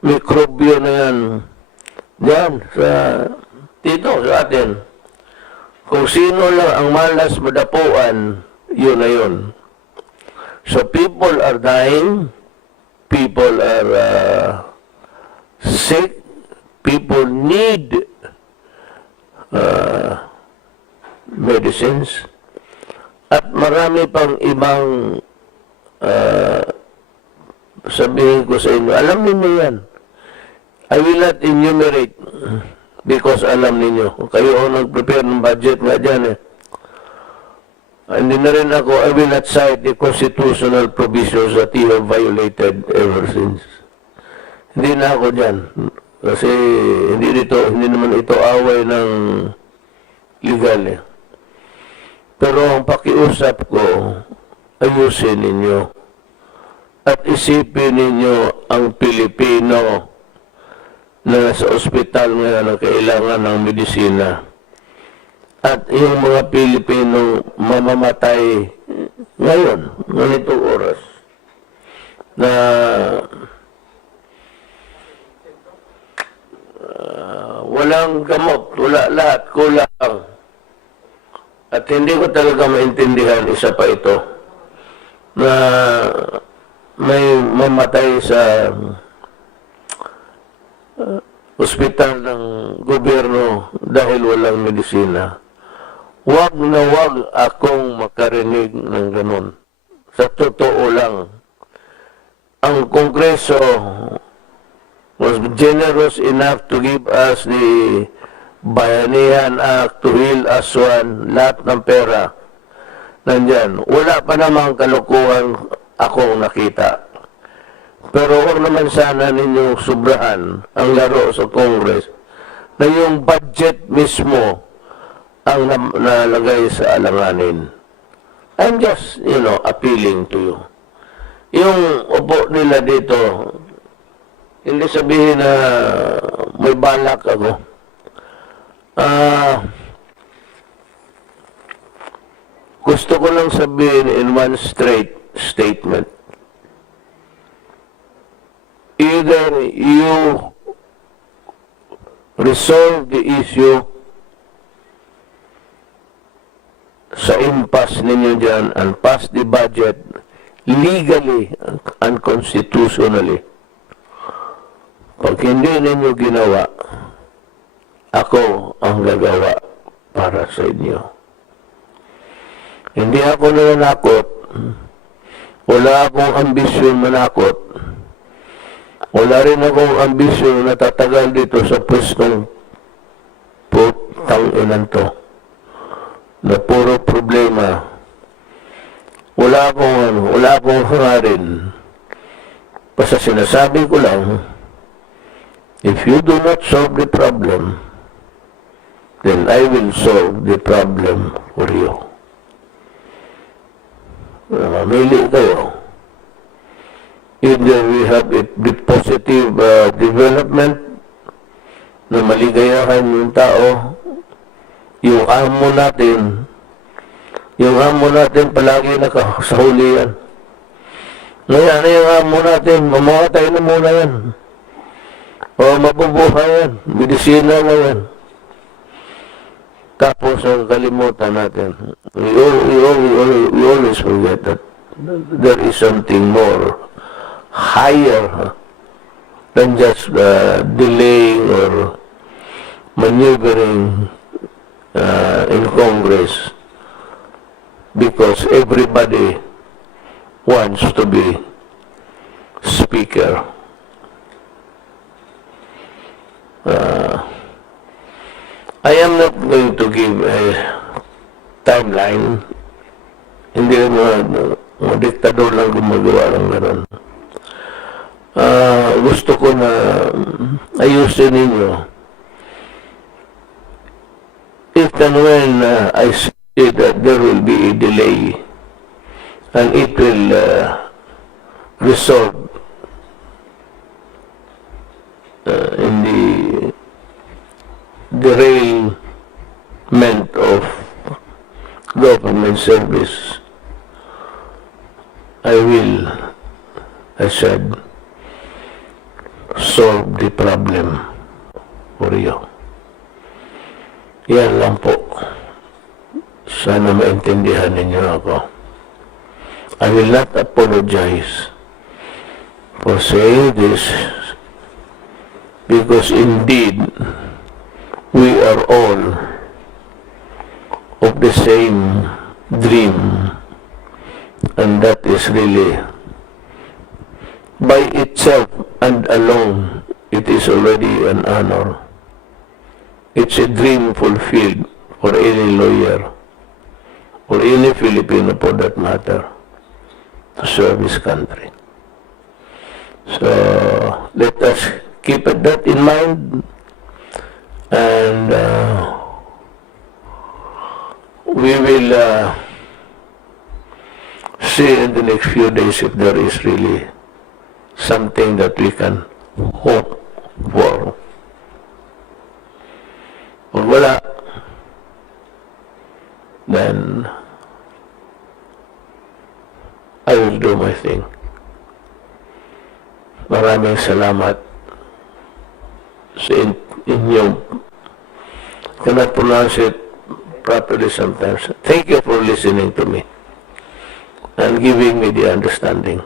mikrobyo na yan diyan dito sa atin. Kung sino lang ang malas madapuan, yun na yun. So people are dying, people are sick, people need medicines, at marami pang ibang sabihin ko sa inyo, alam niyo yan. I will not enumerate because alam niyo. Kayo ang nag-prepare ng budget nga dyan eh. Hindi na rin ako, I will not cite the constitutional provisions that you have violated ever since. Hindi na ako dyan. Kasi hindi naman ito away ng legal eh. Pero ang pakiusap ko, ayusin ninyo. At isipin ninyo ang Pilipino na nasa ospital ngayon na kailangan ng medisina. At yung mga Pilipino mamamatay ngayon, ganitong oras, na walang gamot, wala lahat, kulang. At hindi ko talaga maintindihan, isa pa ito, na may mamatay sa ospital ng gobyerno dahil walang medisina. Wag na wag akong makarinig ng ganun. Sa totoo lang, ang Kongreso was generous enough to give us the Bayanihan Act to heal us one, lahat ng pera. Nandyan. Wala pa namang kalukuhan akong nakita. Pero huwag naman sana ninyong sobrahan ang laro sa Congress na yung budget mismo ang nalagay sa alanganin. I'm just, appealing to you. Yung upo nila dito, hindi sabihin na may balak ako. Gusto ko lang sabihin in one straight statement. Either you resolve the issue sa impasse ninyo dyan and pass the budget legally and constitutionally. Pag hindi ninyo ginawa, ako ang gagawa para sa inyo. Hindi ako nananakot. Wala akong ambisyon manakot. Wala rin akong ambisyon na tatagal dito sa pwestong putang inan to na puro problema. Wala akong hangarin. Basta sinasabi ko lang, if you do not solve the problem, then I will solve the problem for you. Mamili kayo. Either we have the positive development na maligayahan yung tao, yung amo natin palagi nakasahuli yan. Ngayon, yung amo natin, mamamatay na muna yan. O mabubuhay yan, medisina na yan. Tapos ang kalimutan natin, we always forget that there is something more, higher than just delaying or maneuvering in Congress because everybody wants to be speaker. I am not going to give a timeline. Hindi mga diktador lang gumagawa ng gano'n. Gusto ko na ayusin ninyo. If and when I see that there will be a delay and it will resolve in the derailment of government service, I said, solve the problem for you. Yan lang po. Sana maintindihan ninyo ako. I will not apologize for saying this because indeed we are all of the same dream, and that is really by itself and alone it is already an honor. It's a dream fulfilled for any lawyer or any Filipino for that matter to serve his country. So let us keep that in mind, and we will see in the next few days if there is really something that we can hope for. Kung wala, then I will do my thing. Maraming salamat sa inyong, cannot pronounce it properly sometimes. Thank you for listening to me and giving me the understanding.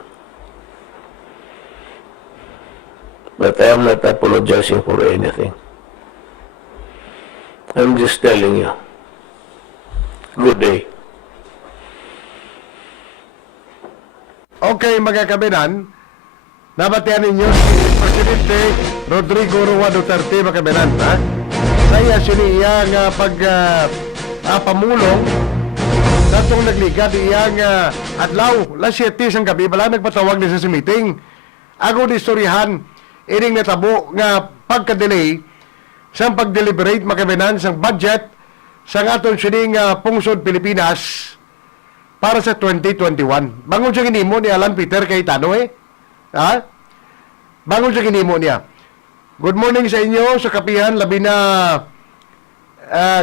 But I am not apologizing for anything. I'm just telling you. Good day. Okay, mga kabinan, nabatian ninyo si Presidente Rodrigo Roa Duterte, mga kabinan, ha? Saya siniya nga pamulong datong nagligad iyang adlaw, las 7 sang gabi, bala nagpatawag niya sa meeting. Ako di istoryahan, ining natabo nga pagka-delay sang pag-deliberate, mga kabinan, sang budget sang aton sining pungsod Pilipinas para sa 2021. Bangon siya ginimo ni Alan Peter Cayetano, ha? Bangon siya ginimo niya. Good morning sa inyo, sa Kapehan, labi na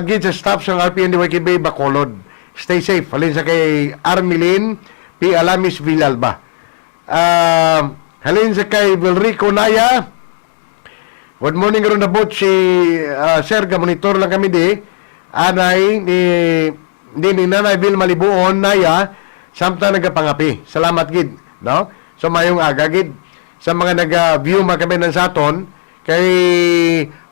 gid sa staff sa RPN DYKB Bacolod. Stay safe. Halin sa kay Armilin P. Alamis Villalba. Halin sa kay Vilrico Naya. Good morning, Ronda BUTCH. Si Sir, monitor lang kami di. Anay ni Nanay Vil Malibuon Naya, samtang nagapangapi. Salamat gid, no? So mayong aga gid sa mga nag-view mga kami ng saton kay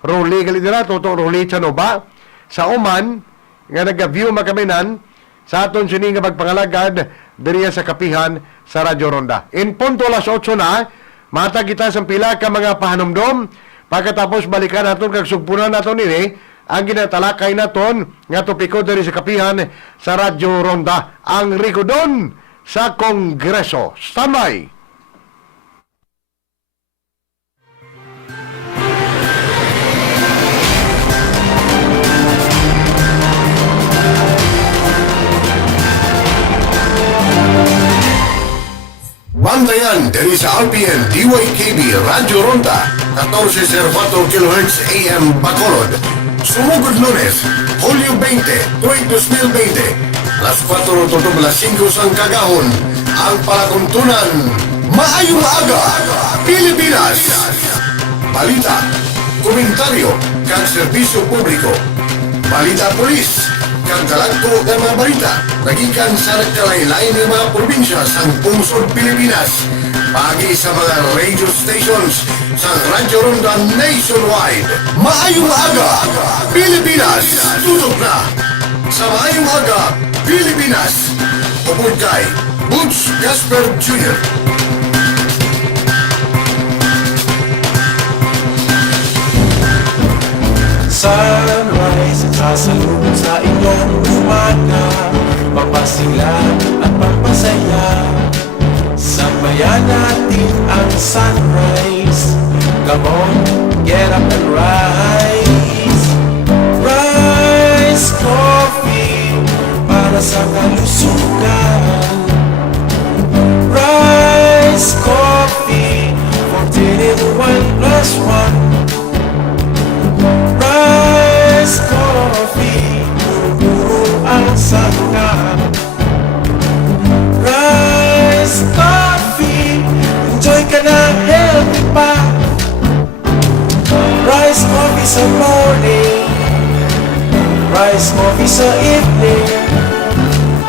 Rolly Galiderato, to Rolly Chanoba sa Oman nga nag-view mga kami nan sa aton sini nga magpangalagad diriya sa Kapehan sa Radyo Ronda. In punto alas 8 na, mata kita sa pila ka mga pahanumdom. Pagkatapos balikan naton kag sugpunan naton ini ang ginatalakay naton nga topiko diri sa Kapehan sa Radyo Ronda, ang rikodon sa Kongreso. Standby! Bantayan dari sa RPN DYKB Radyo Ronda 1404 kHz AM Bacolod. Sumugod Lunes, Hulyo 20, tuwing 2020, alas 4 tutok alas 5 sang kagahon, ang palatuntunan, Maayong Aga, Pilipinas. Balita, komentaryo, kag serbisyo publiko. Balita polis, kag galagto ng mga balita, nagikan sa nagkalain-lain ng mga probinsya sang pungsod Pilipinas. Pagi sa mga radio stations sa Radyo Ronda nationwide. Maayong Aga, Pilipinas! Tutok na! Sa Maayong Aga, Pilipinas! Upod kay BUTCH GASPER Jr. Sunrise at sasalubong sa inyong umaga, papasigla at pampasaya. Sabayan natin ang sunrise. Come on, get up and rise. Rise Coffee para sa kalusugan. Rise Coffee, 14 in 1 plus 1. Rise Coffee, puro ang sangka. Rise Coffee, enjoy ka na healthy pa. Rise Coffee sa morning, Rise Coffee sa evening.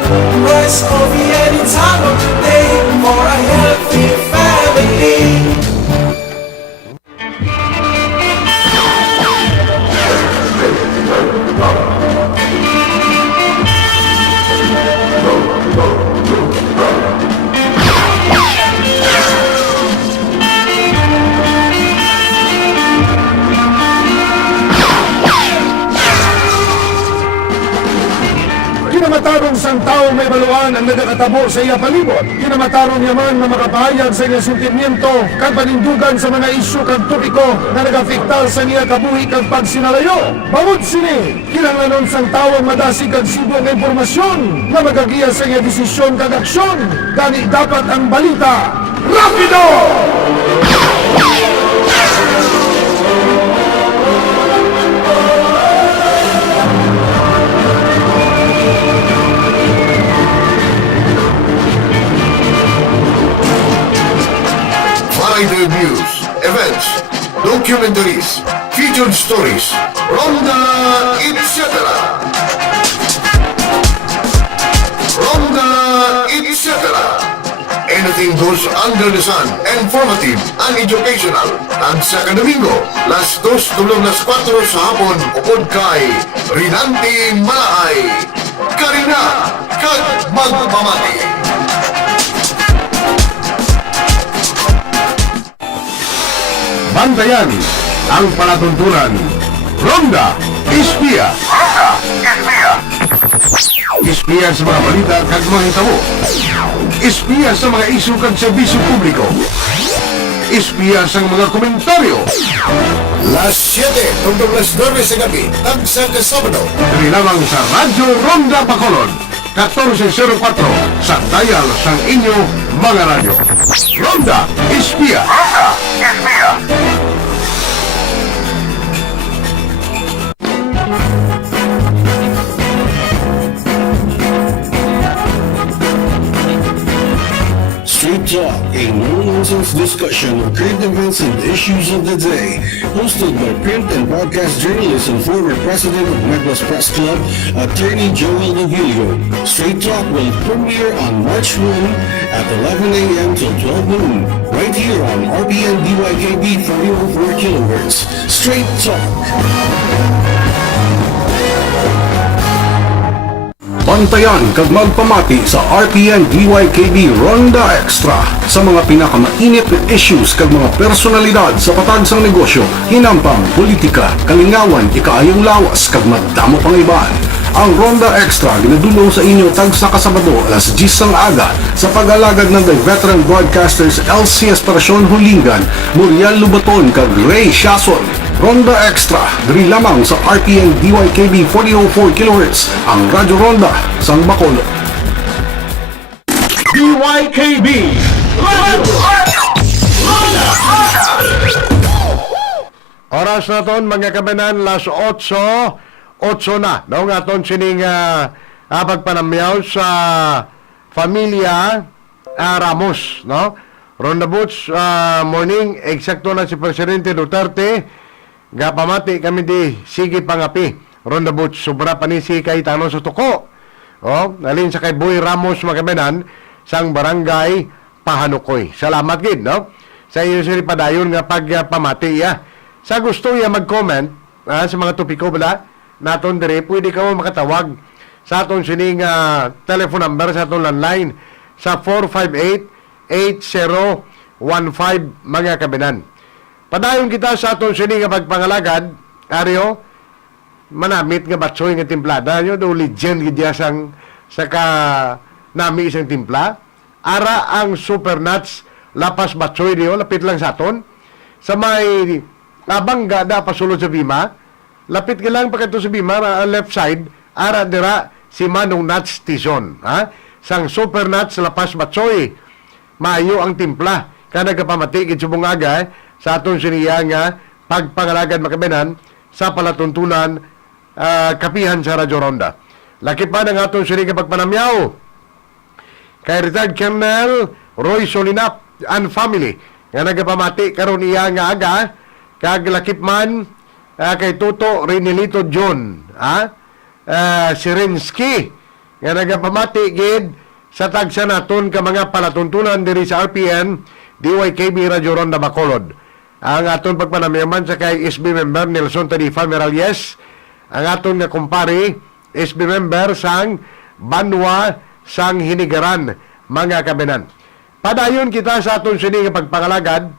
Rice coffee any time of the day for a healthy family. Kinamatarong sang tao may baluan ang nagakatabo sa iya palibot. Kinamatarong yaman na makapahayag sa iya sentimiento kag panindugan sa mga isyu kag topiko na nagafektal sa niya kabuhi kag pagsinalayo. Bawod sini, kinahanglanon sang tao ang madasig kag sibo nga impormasyon na magagiya sa iya desisyon kag aksyon. Gani dapat ang balita rapido! Variety reviews, events, documentaries, featured stories, Ronda, etc. Ronda, etc. Anything goes under the sun, informative and educational. Tagsa ka Domingo, las 2 tulong las 4 sa hapon, upod kay Rinanti Malaay. Karina, kag magpamati. Bantayan ang palatuntunan. Ronda Ispiya. Ispiya sa mga balita kag mga hitabo. Ispiya sa mga isyu kag serbisyo publiko. Ispiya sa mga komentaryo. Las 7 hanggang las 9 sa gabi, tagsa ka Sabado. Dili lamang sa Radyo Ronda Bacolod. 1404 sa dial sang inyo mga radyo. Ronda Ispiya. Straight Talk, a no-nonsense discussion of current events and issues of the day. Hosted by print and broadcast journalist and former president of Negros Press Club, Attorney Joel Novilio. Straight Talk will premiere on March 1 at 11 a.m. till 12 noon, right here on RPN DYKB 404 kHz. Straight Talk. Bantayan kag magpamati sa RPN DYKB Ronda Extra sa mga pinakamainit na issues kag mga personalidad sa patagsang negosyo, hinampang, politika, kalingawan, ikaayong lawas kag madamo pang iban. Ang Ronda Extra ginadulong sa inyo tagsa ka Sabado alas 10 sang aga sa pag-alagad ng the veteran broadcasters LC Esperacion Hulingan, Muriel Lubaton kag Ray Shason. Ronda Extra, diri lamang sa RPN DYKB 404 kHz, ang Radyo Ronda, sang Bacolod. DYKB Radyo Ronda. Oras na ton mga kabanan, las 8 na. Daw nga ton sining pagpanamyaw sa familia Ramos, no? Ronda Butch, morning, eksakto na si Presidente Duterte. Gapamati kami di sige pangapi. Ronda Butch, sobra pa ni si kay Tano sa tuko. Nalin sa kay Boy Ramos magabenan sang barangay Pahanukoy. Salamat gid, no? Sa iyo sir padayon nga pagpamati ya. Sa gusto ya mag-comment sa mga topiko bala naton dire, pwede ka mo makatawag sa aton sining telephone number sa aton landline sa 458-8015 mga kabinan. Padayon kita sa aton sining nga pagpangalagad, Aryo, manamit nga batsoy nga timplada nyo, do legend gidya sang saka nami isang timpla. Ara ang Super Nuts lapas batsoy diyo, lapit lang sa aton. Sa may abangga da pasulod sa Bima, lapit ka lang pagkato sa Bima, left side, ara dira si Manong Nuts Tison. Sang Super Nuts lapas batsoy, maayo ang timpla. Kada kapamati, kitsubong aga, sa aton siniya nga pagpangalagad makabenan sa palatuntunan Kapehan sa Radyo Ronda. Laki pa ng aton siniya pagpanamyaw kay retired Colonel Roy Solinap and family nga nagapamati karon iya nga aga kag lakip man kay Toto Renilito John Sirensky nga nagapamati gid sa tagsa naton ka mga palatuntunan diri sa RPN DYKB Radyo Ronda Bacolod. Ang aton pagpanamiyaman sa kay SB member Nelson Tarifa Meralles, ang aton nga kumpare SB member sang Banwa sang Hinigaran, mga kabenan. Padayon kita sa aton sini nga pagpangalagad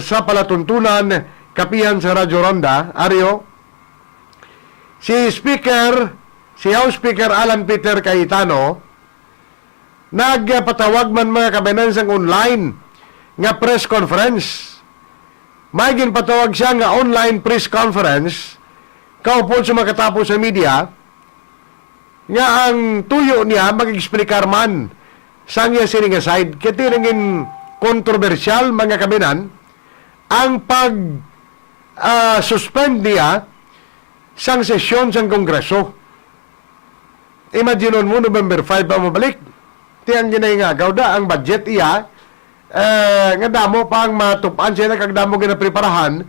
sa palatuntunan Kapehan sa Radyo Ronda, Aryo. Si House Speaker Alan Peter Cayetano nagpatawag man mga kabenan sang online nga press conference. May ginpatawag siya nga online press conference kaupod sa makatapos sa media nga ang tuyo niya mag-explicar man sang iya sining side kaya tingin kontrobersyal mga kabenan ang suspend niya sang sesyon sang Kongreso. Imagine mo, November 5 pa mabalik. Tiyang ginayngagaw da ang budget iya nga damo pang matupan siya kagdamo ginapreparahan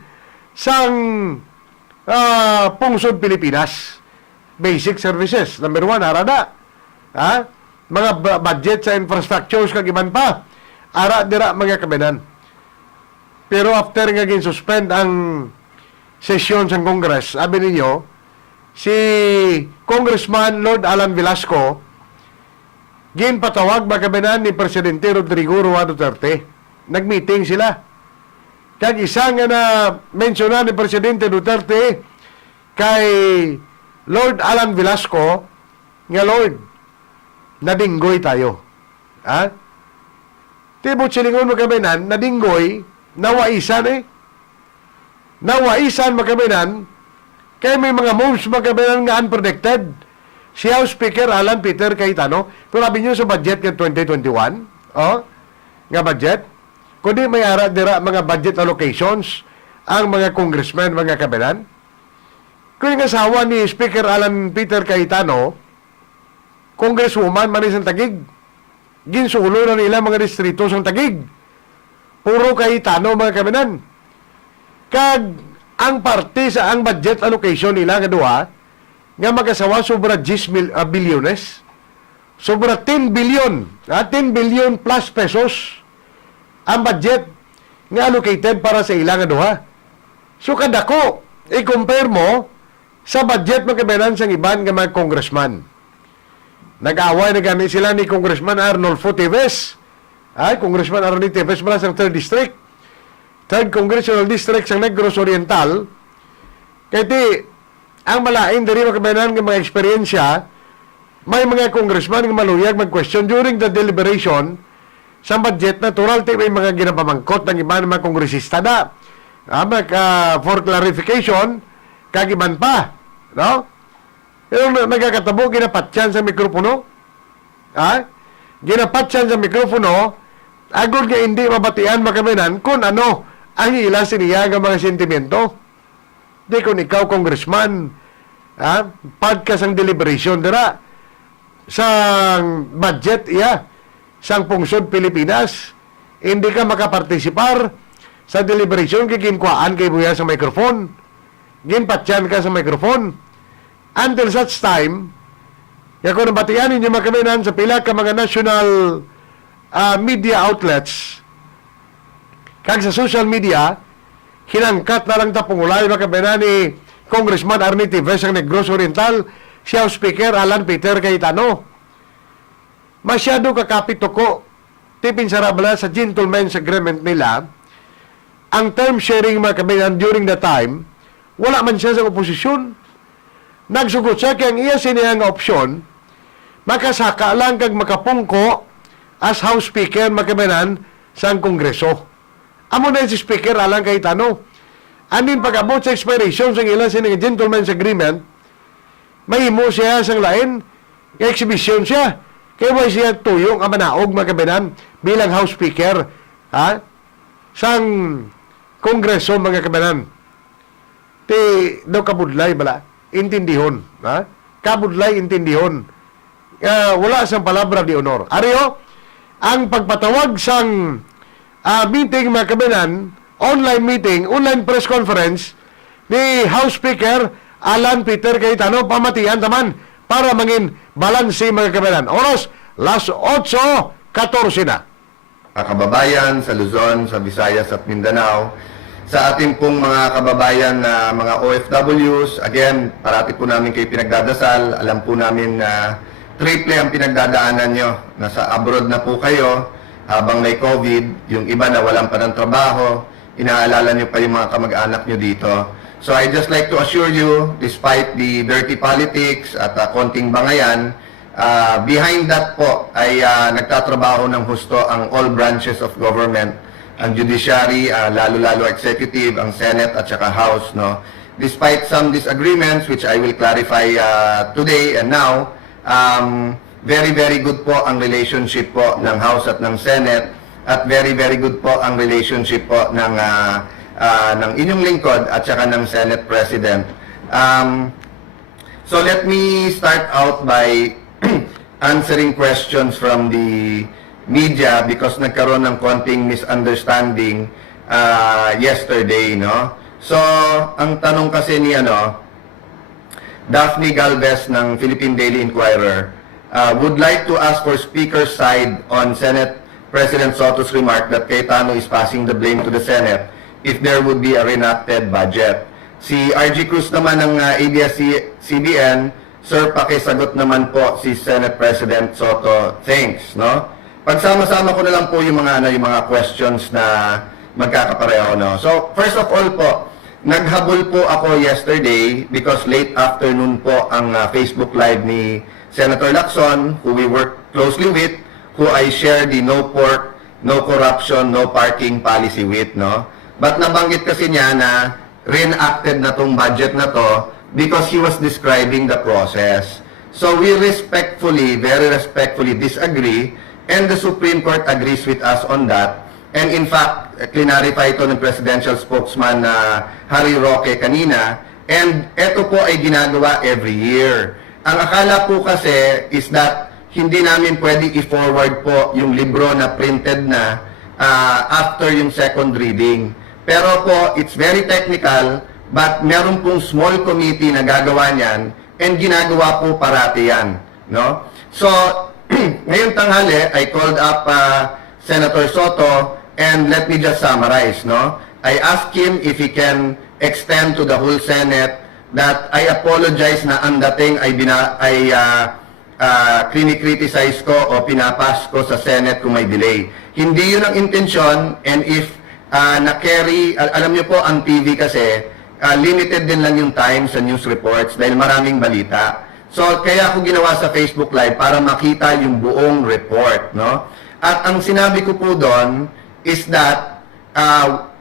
sang pungsod Pilipinas. Basic services. Number 1, arada. Mga budget sa infrastructures kag iban pa. Ara dira mga kabenan. Pero after nga gin-suspend ang sesyon sa Congress, sabi ninyo, si Congressman Lord Alan Velasco, ginpatawag magabenan ni Presidente Rodrigo Roa Duterte. Nag-meeting sila. Kag isa nga na mensyonan ni Presidente Duterte kay Lord Alan Velasco, nga Lord, nadinggoy tayo. Tibot silingon magabenan, nadinggoy, nawaisan Nawaisan magabenan, kaya may mga moves magabenan nga unpredicted. Si House Speaker Alan Peter Cayetano, pero sabi nyo sa budget ng 2021, nga budget, kundi may ara dira mga budget allocations ang mga congressmen, mga kabenan. Kung yung asawa ni Speaker Alan Peter Cayetano, congresswoman man isang Tagig, ginsulo na nila mga distrito sa Tagig. Puro Cayetano mga kabenan. Kag ang parte sa ang budget allocation nila nga duha nga magasawa sobra 10 bilyones, sobra 10 billion, 10 billion plus pesos ang budget nga allocated para sa ilang nga duha. So kadako i-compare mo sa budget magkabenan sa iban nga mga congressman. Nag-away na gani sila ni Congressman Arnolfo Teves. Congressman Arnolfo Teves mula sa 3rd District. 3rd Congressional District sa Negros Oriental. Kaya ang malain diri makabayanan ng mga eksperyensya, may mga congressman nga maluyag mag-question during the deliberation sa budget. Natural may mga ginapamangkot ng iba ng mga kongresista na for clarification kagiban pa, no? Pero nagkakatabo ginapatyan sa mikropono, ginapatyan sa mikropono agod nga hindi mabatian makabayanan kung ano ang ila siniya ng mga sentimento. Di kung ikaw, congressman, podcast ang deliberation dira sa budget sang pungsod Pilipinas, hindi ka makapartisipar sa deliberation kikinkuaan kay buya sa microphone, ginpatyan ka sa microphone until such time kung nabatian ninyo makaminan sa pila ka mga national media outlets kag sa social media, hinangkat na lang tapungulay makabena ni Congressman Arnie Teves ang Negros Oriental, si House Speaker Alan Peter Cayetano. Masyado kakapito ko, tipin sarabala sa gentleman's agreement nila, ang term sharing makabena during the time, wala man siya sa oposisyon. Nagsugot siya kaya ang iya siniyang opsyon, makasaka lang kag makapungko as House Speaker makabenan sa Kongreso. Amo na si Speaker Alan Cayetano. Anin pag-abot sa expiration sa ilang sining gentleman's agreement, mahimo siya sang lain, exhibition siya. Kaya mo siya tuyong ang manaog magabenan bilang House Speaker sang Kongreso mga kabenan. Ti daw kabudlay bala, intindihon. Kabudlay intindihon. Wala sang palabra di honor. Ariyo, ang pagpatawag sang meeting mga kabenan, online meeting, online press conference ni House Speaker Alan Peter Cayetano, pamatian taman para mangin balanse mga kabayan. Oras, las 8:14 na. Mga kababayan sa Luzon, sa Visayas at Mindanao, sa ating pong mga kababayan na mga OFWs, again, parati po namin kayo pinagdadasal. Alam po namin na triple ang pinagdadaanan nyo. Nasa abroad na po kayo habang may COVID, yung iba na walang pa ng trabaho, inaalala nyo pa yung mga kamag-anak nyo dito. So I just like to assure you, despite the dirty politics at konting bangayan, behind that po ay nagtatrabaho ng husto ang all branches of government, ang judiciary, lalo-lalo executive, ang Senate at saka House, no? Despite some disagreements, which I will clarify today and now, very, very good po ang relationship po ng House at ng Senate, at very, very good po ang relationship po ng inyong lingkod at saka ng Senate President. So let me start out by answering questions from the media because nagkaroon ng konting misunderstanding yesterday, no? So, ang tanong kasi ni Daphne Galvez ng Philippine Daily Inquirer would like to ask for speaker's side on Senate President Soto's remark that Cayetano is passing the blame to the Senate if there would be a reenacted budget. Si RG Cruz naman ng ABS-CBN, Sir, pakisagot naman po si Senate President Soto. Thanks, no? Pagsama-sama ko na lang po yung mga questions na magkakapareho, no? So, first of all po, naghabol po ako yesterday because late afternoon po ang Facebook Live ni Senator Lacson, who we work closely with, who I share the no pork, no corruption, no parking policy with, no? But nabanggit kasi niya na reenacted na tong budget na to because he was describing the process. So we respectfully, very respectfully disagree, and the Supreme Court agrees with us on that. And in fact, clarify ito ng presidential spokesman na Harry Roque kanina, and ito po ay ginagawa every year. Ang akala po kasi is that hindi namin pwede i-forward po yung libro na printed na after yung second reading. Pero po, it's very technical, but meron pong small committee na gagawa niyan, and ginagawa po parati yan, no? So, ngayong tanghali, I called up Senator Soto, and let me just summarize, no? I asked him if he can extend to the whole Senate that I apologize na ang dating ay kinikriticize ko o pinapas ko sa Senate kung may delay. Hindi yun ang intensyon, and if na-carry, alam niyo po, ang TV kasi, limited din lang yung time sa news reports dahil maraming balita. So, kaya ako ginawa sa Facebook Live para makita yung buong report, no? At ang sinabi ko po doon is that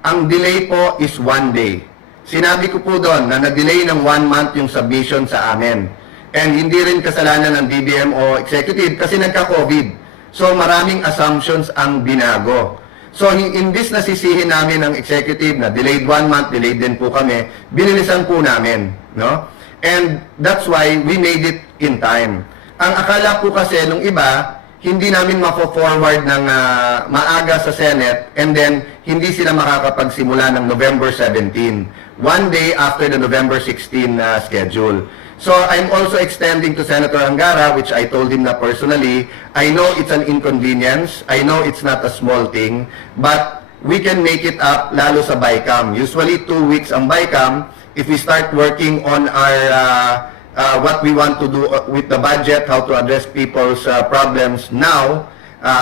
ang delay po is 1 day. Sinabi ko po doon na na-delay ng 1 month yung submission sa amin. And hindi rin kasalanan ng DBM o executive kasi nagka-COVID. So, maraming assumptions ang binago. So, imbis na sisihin namin ang executive na delayed 1 month, delayed din po kami, binilisan po namin, no? And that's why we made it in time. Ang akala po kasi nung iba, hindi namin mafo-forward ng maaga sa Senate, and then hindi sila makakapagsimula ng November 17, 1 day after the November 16 schedule. So, I'm also extending to Senator Angara, which I told him na personally, I know it's an inconvenience, I know it's not a small thing, but we can make it up lalo sa BICAM. Usually 2 weeks ang BICAM. If we start working on our what we want to do with the budget, how to address people's problems now,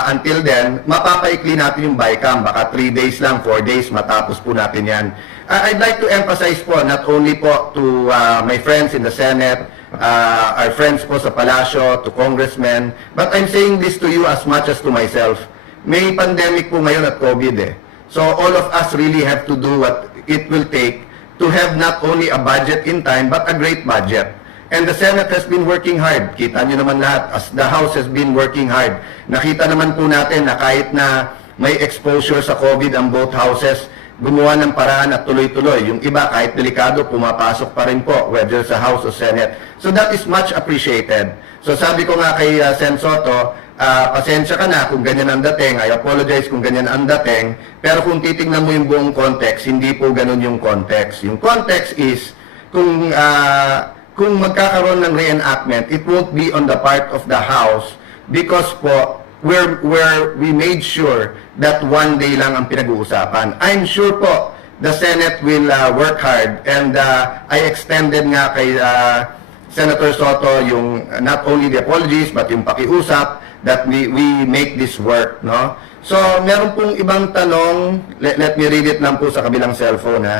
until then, mapapaikli natin yung BICAM. Baka 3 days lang, 4 days, matapos po natin yan. I'd like to emphasize po, not only po to my friends in the Senate, our friends po sa Palasyo, to congressmen, but I'm saying this to you as much as to myself. May pandemic po ngayon at COVID eh. So all of us really have to do what it will take to have not only a budget in time, but a great budget. And the Senate has been working hard. Kita nyo naman lahat, as the House has been working hard. Nakita naman po natin na kahit na may exposure sa COVID ang both houses, gumawa ng paraan at tuloy-tuloy. Yung iba, kahit delikado, pumapasok pa rin po, whether sa House o Senate. So that is much appreciated. So sabi ko nga kay Sen Soto, pasensya ka na kung ganyan ang dating, I apologize kung ganyan ang dating, pero kung titingnan mo yung buong context, hindi po ganun yung context. Yung context is, kung kung magkakaroon ng reenactment, it won't be on the part of the House because po, we made sure that one day lang ang pinag-uusapan. I'm sure po, the Senate will work hard and I extended nga kay Senator Soto yung not only the apologies but yung pakiusap that we make this work, no? So, meron pong ibang tanong, let me read it lang po sa kabilang cellphone, ha?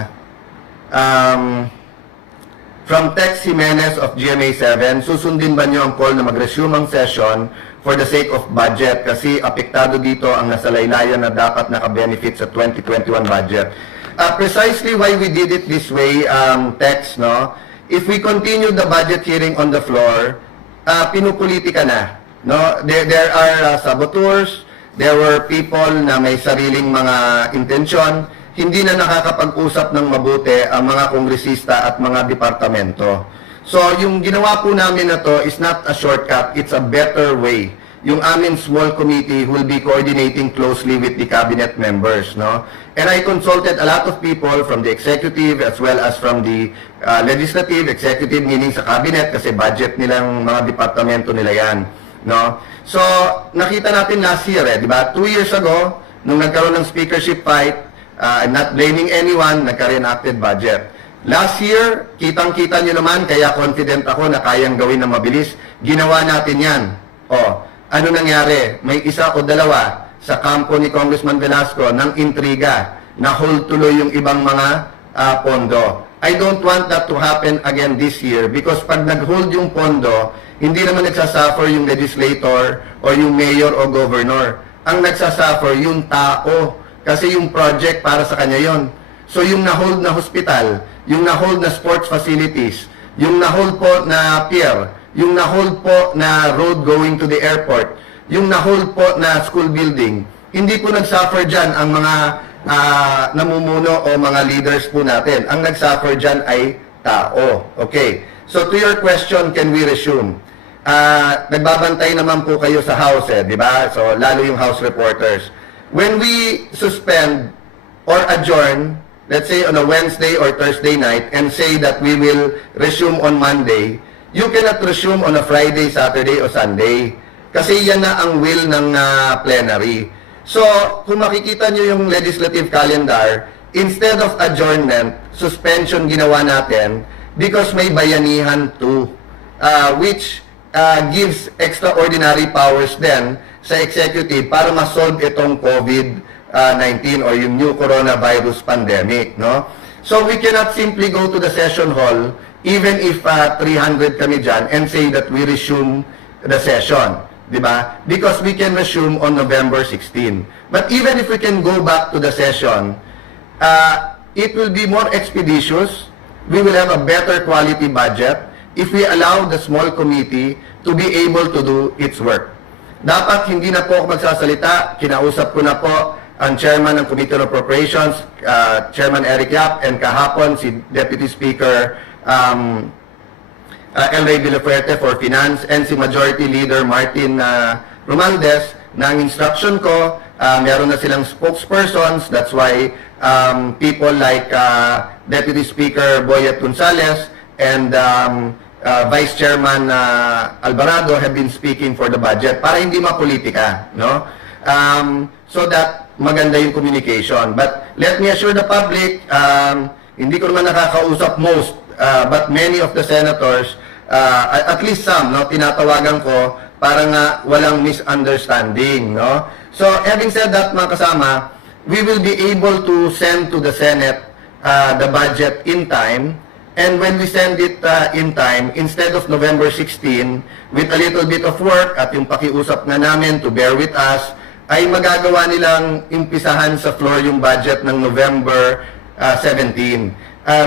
From Tex Jimenez of GMA7, susundin ba niyo ang call na mag-resume ang session for the sake of budget kasi apektado dito ang nasalaylayan na dapat naka-benefit sa 2021 budget. Precisely why we did it this way, Tex, no? If we continue the budget hearing on the floor, pinupolitika na, no? There are saboteurs, there were people na may sariling mga intensyon, hindi na nakakapag-usap ng mabuti ang mga kongresista at mga departamento. So, yung ginawa po namin na to is not a shortcut, it's a better way. Yung amin small committee will be coordinating closely with the cabinet members, no? And I consulted a lot of people from the executive as well as from the legislative, executive, meaning sa cabinet kasi budget nilang mga departamento nila yan, no? So, nakita natin last year, di ba? 2 years ago, nung nagkaroon ng speakership fight, I'm not blaming anyone, nagka-reenacted budget. Last year, kitang-kita nyo naman, kaya confident ako na kayang gawin na mabilis. Ginawa natin yan. O, ano nangyari? May isa o dalawa sa kampo ni Congressman Velasco ng intriga na hold tuloy yung ibang mga pondo. I don't want that to happen again this year because pag nag-hold yung pondo, hindi naman nagsasuffer yung legislator o yung mayor o governor. Ang nagsasuffer yung tao. Kasi yung project para sa kanya yon. So yung na-hold na hospital, yung na-hold na sports facilities, yung na-hold po na pier, yung na-hold po na road going to the airport, yung na-hold po na school building, hindi po nag-suffer dyan ang mga namumuno o mga leaders po natin. Ang nag-suffer dyan ay tao. Okay. So to your question, can we resume? Nagbabantay naman po kayo sa House, di ba? So lalo yung House reporters. When we suspend or adjourn, let's say on a Wednesday or Thursday night, and say that we will resume on Monday, you cannot resume on a Friday, Saturday, or Sunday. Kasi yan na ang will ng plenary. So, kung makikita nyo yung legislative calendar, instead of adjournment, suspension ginawa natin because may bayanihan too, which gives extraordinary powers then sa executive para ma-solve itong COVID-19 or yung new coronavirus pandemic, no? So we cannot simply go to the session hall even if 300 kami dyan and say that we resume the session, di ba? Because we can resume on November 16. But even if we can go back to the session, it will be more expeditious. We will have a better quality budget if we allow the small committee to be able to do its work. Dapat hindi na po ako magsasalita, kinausap ko na po ang chairman ng Committee on Appropriations, Chairman Eric Yap, and kahapon si Deputy Speaker El Rey Villafuerte for Finance, and si Majority Leader Martin Romualdez, na ang instruction ko, meron na silang spokespersons, that's why people like Deputy Speaker Boyet Gonzales and Vice Chairman Alvarado have been speaking for the budget para hindi mapolitika, no? So that maganda yung communication. But let me assure the public, hindi ko naman nakakausap most, but many of the senators, at least some, no, tinatawagan ko para nga walang misunderstanding, no? So having said that, mga kasama, we will be able to send to the Senate the budget in time. And when we send it in time, instead of November 16, with a little bit of work at yung pakiusap na namin to bear with us, ay magagawa nilang impisahan sa floor yung budget ng November 17.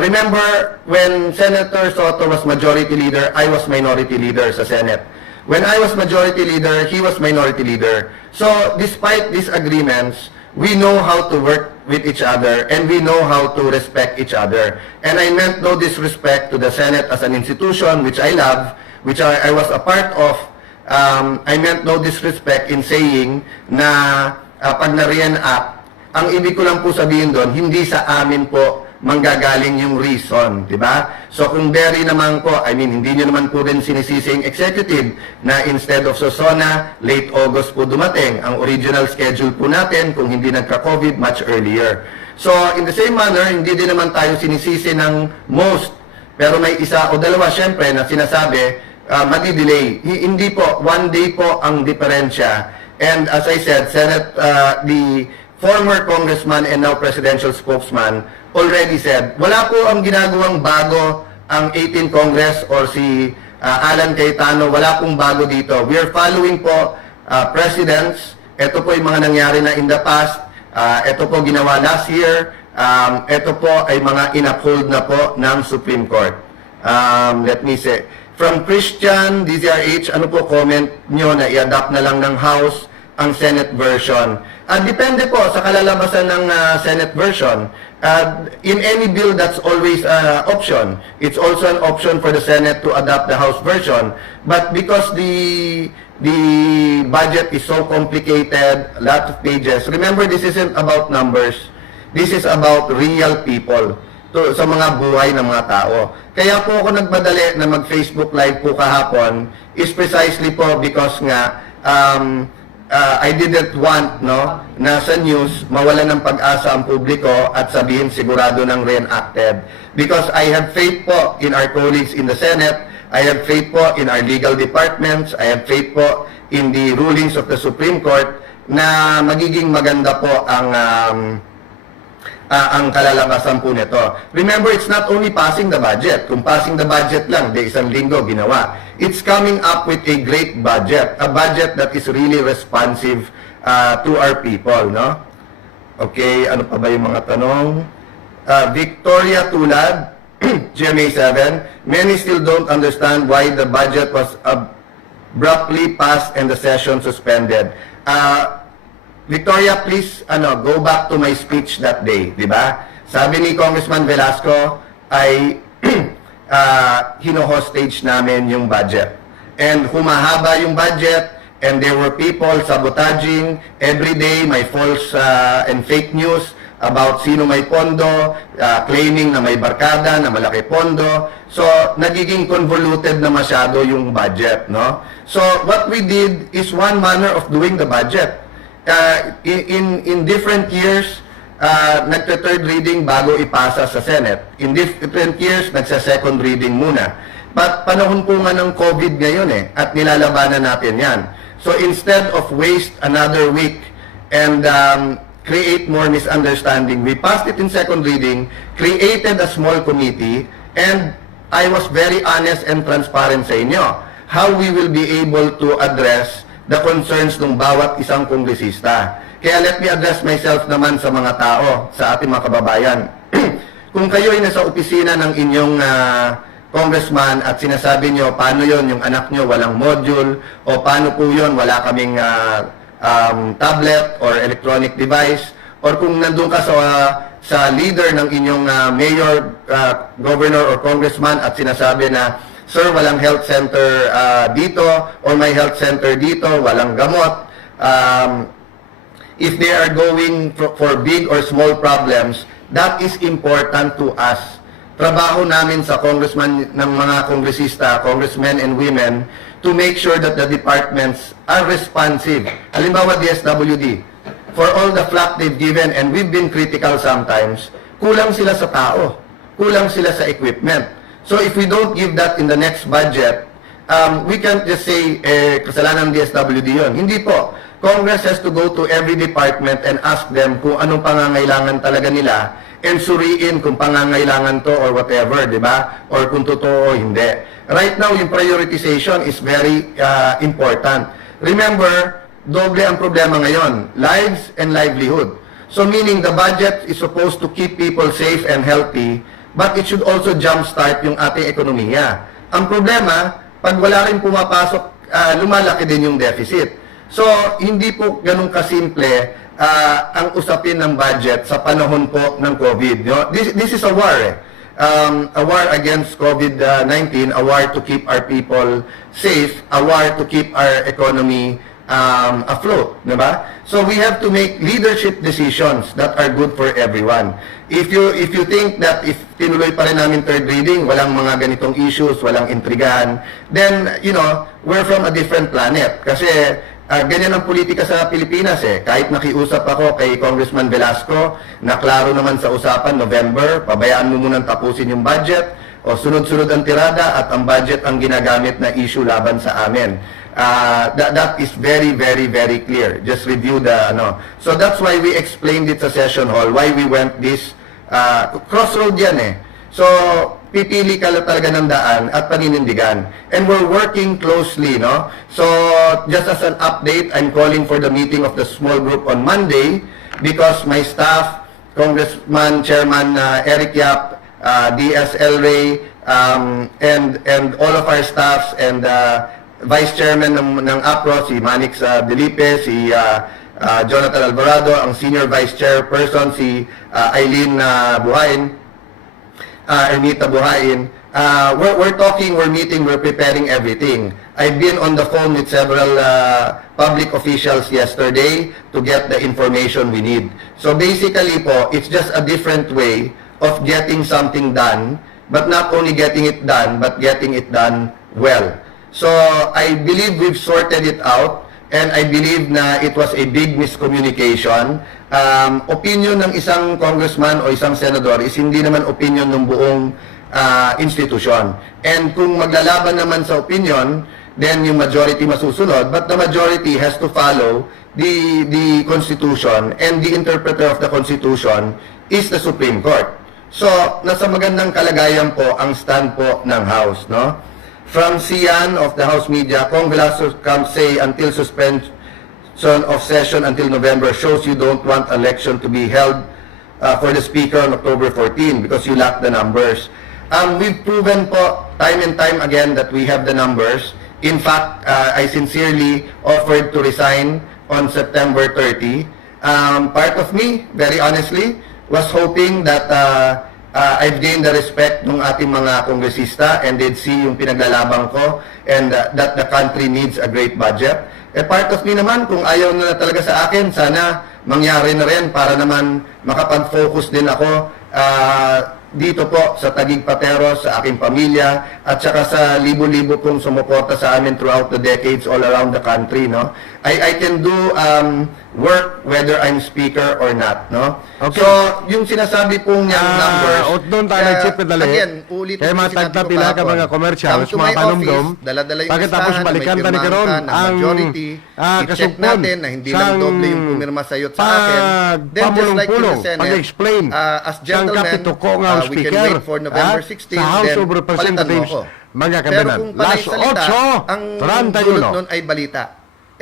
Remember, when Senator Soto was majority leader, I was minority leader sa Senate. When I was majority leader, he was minority leader. So, despite these agreements, we know how to work with each other and we know how to respect each other. And I meant no disrespect to the Senate as an institution, which I love, which I was a part of. I meant no disrespect in saying na pag na-reenact, ang ibig ko lang po sabihin doon, hindi sa amin po manggagaling yung reason, di ba? So kung very naman po, hindi nyo naman po rin sinisising executive na instead of Sosona, late August po dumating. Ang original schedule po natin, kung hindi nagka-COVID, much earlier. So in the same manner, hindi din naman tayo sinisisi ng most, pero may isa o dalawa syempre na sinasabi, madi-delay. Hindi po, 1 day po ang diferensya. And as I said, the former congressman and now presidential spokesman already said, wala po ang ginagawang bago ang 18th Congress or si Alan Cayetano, wala pong bago dito. We are following po presidents. Ito po yung mga nangyari na in the past. Ito po ginawa last year. Ito po ay mga in-uphold na po ng Supreme Court. Let me say, from Christian, DZRH, ano po comment nyo na i-adapt na lang ng House ang Senate version? Depende po sa kalalabasan ng Senate version. In any bill, that's always an option. It's also an option for the Senate to adopt the House version. But because the budget is so complicated, a lot of pages, remember, this isn't about numbers. This is about real people, sa mga buhay ng mga tao. Kaya po ako nagmadali na mag-Facebook Live po kahapon is precisely po because nga I didn't want na sa news mawala ng pag-asa ang publiko at sabihin sigurado ng reenacted. Because I have faith po in our colleagues in the Senate, I have faith po in our legal departments, I have faith po in the rulings of the Supreme Court na magiging maganda po ang kalalabasan po nito. Remember, it's not only passing the budget. Kung passing the budget lang, di isang linggo ginawa. It's coming up with a great budget. A budget that is really responsive to our people, no? Okay, ano pa ba yung mga tanong? Victoria Tulad, GMA 7, many still don't understand why the budget was abruptly passed and the session suspended. Victoria, please, go back to my speech that day, di ba? Sabi ni Congressman Velasco ay hino-hostage namin yung budget. And humahaba yung budget, and there were people sabotaging every day, may false and fake news about sino may pondo, claiming na may barkada, na malaki pondo. So, nagiging convoluted na masyado yung budget, no? So, what we did is one manner of doing the budget. In different years, nagte-third reading bago ipasa sa Senate. In different years, nagsa-second reading muna. But panahon po nga ng COVID ngayon at nilalabanan natin yan. So instead of waste another week and create more misunderstanding, we passed it in second reading, created a small committee, and I was very honest and transparent sa inyo how we will be able to address the concerns ng bawat isang kongresista. Kaya let me address myself naman sa mga tao, sa ating mga kababayan. Kung kayo ay nasa opisina ng inyong congressman at sinasabi nyo, paano yon yung anak nyo walang module, o paano po yon wala kaming tablet or electronic device, or kung nandun ka sa leader ng inyong mayor, governor, or congressman at sinasabi na, sir, walang health center dito, or may health center dito, walang gamot. If they are going for big or small problems, that is important to us. Trabaho namin sa congressman ng mga kongresista, congressmen and women, to make sure that the departments are responsive. Halimbawa, DSWD, for all the flack they've given, and we've been critical sometimes, kulang sila sa tao, kulang sila sa equipment. So if we don't give that in the next budget, we can't just say, kasalanan ng DSWD yun. Hindi po. Congress has to go to every department and ask them kung anong pangangailangan talaga nila and suriin kung pangangailangan to or whatever, di ba? Or kung totoo o hindi. Right now, yung prioritization is very important. Remember, doble ang problema ngayon, lives and livelihood. So meaning the budget is supposed to keep people safe and healthy, but it should also jumpstart yung ating ekonomiya. Ang problema, pag wala rin pumapasok, lumalaki din yung deficit. So, hindi po ganun kasimple ang usapin ng budget sa panahon po ng COVID. No? This is a war. A war against COVID-19, a war to keep our people safe, a war to keep our economy afloat, di ba? So we have to make leadership decisions that are good for everyone. If you think that if tinuloy pa rin namin third reading, walang mga ganitong issues, walang intrigahan, then, we're from a different planet. Kasi ganyan ang politika sa Pilipinas eh. Kahit nakiusap ako kay Congressman Velasco, na klaro naman sa usapan, November, pabayaan mo munang tapusin yung budget, o sunod-sunod ang tirada at ang budget ang ginagamit na issue laban sa amin. That is very, very, very clear. Just review the, So that's why we explained it sa session hall, why we went this, crossroad yan eh. So, pipili ka talaga ng daan at paninindigan. And we're working closely, no? So, just as an update, I'm calling for the meeting of the small group on Monday because my staff, Congressman, Chairman Eric Yap, DSL Ray, and all of our staffs and Vice Chairman ng APRO, si Manix Delipe, si Jonathan Alvarado, ang Senior Vice Chairperson, si Eileen Buhain, Ermita Buhain. We're talking, we're meeting, we're preparing everything. I've been on the phone with several public officials yesterday to get the information we need. So basically po, it's just a different way of getting something done, but not only getting it done, but getting it done well. So I believe we've sorted it out, and I believe na it was a big miscommunication. Opinion ng isang congressman o isang senador is hindi naman opinion ng buong institusyon. And kung maglalaban naman sa opinion, then yung majority masusunod, but the majority has to follow the Constitution, and the interpreter of the Constitution is the Supreme Court. So, nasa magandang kalagayan po ang stand po ng House, no? From Sian of the House Media, Kong Velasco can say until suspension of session until November shows you don't want election to be held for the Speaker on October 14 because you lack the numbers. We've proven po time and time again that we have the numbers. In fact, I sincerely offered to resign on September 30. Part of me, very honestly, was hoping that I've gained the respect ng ating mga kongresista and they'd see yung pinaglalabang ko and that the country needs a great budget. Part of me naman, kung ayaw na talaga sa akin, sana mangyari na rin para naman makapag-focus din ako dito po sa Taguig Patero, sa aking pamilya, at saka sa libo-libo pong sumuporta sa amin throughout the decades all around the country, no? I can do work whether I'm speaker or not, no? Okay. So, yung sinasabi pong yung numbers, doon tayo nag-chip pedali. again, ulitin Kaya yung sinabi matagta ko pila ka kahapon. mga commercials, Come to mga my panumdum. office, dala-dala yung Pagkatapos listahan na may balikan tani pirmahan karon ka ng ang majority, i-check kasugpon natin na hindi lang doble yung pumirma sa'yo at sa akin. Then just like in the Senate, pag-explain as gentlemen, kapituko nga ang we can speaker wait for November 16, sa House then of palitan mo Representatives, ako. mga Pero kabinan. kung panay Last salita, 8, ang 31. dulot nun ay balita.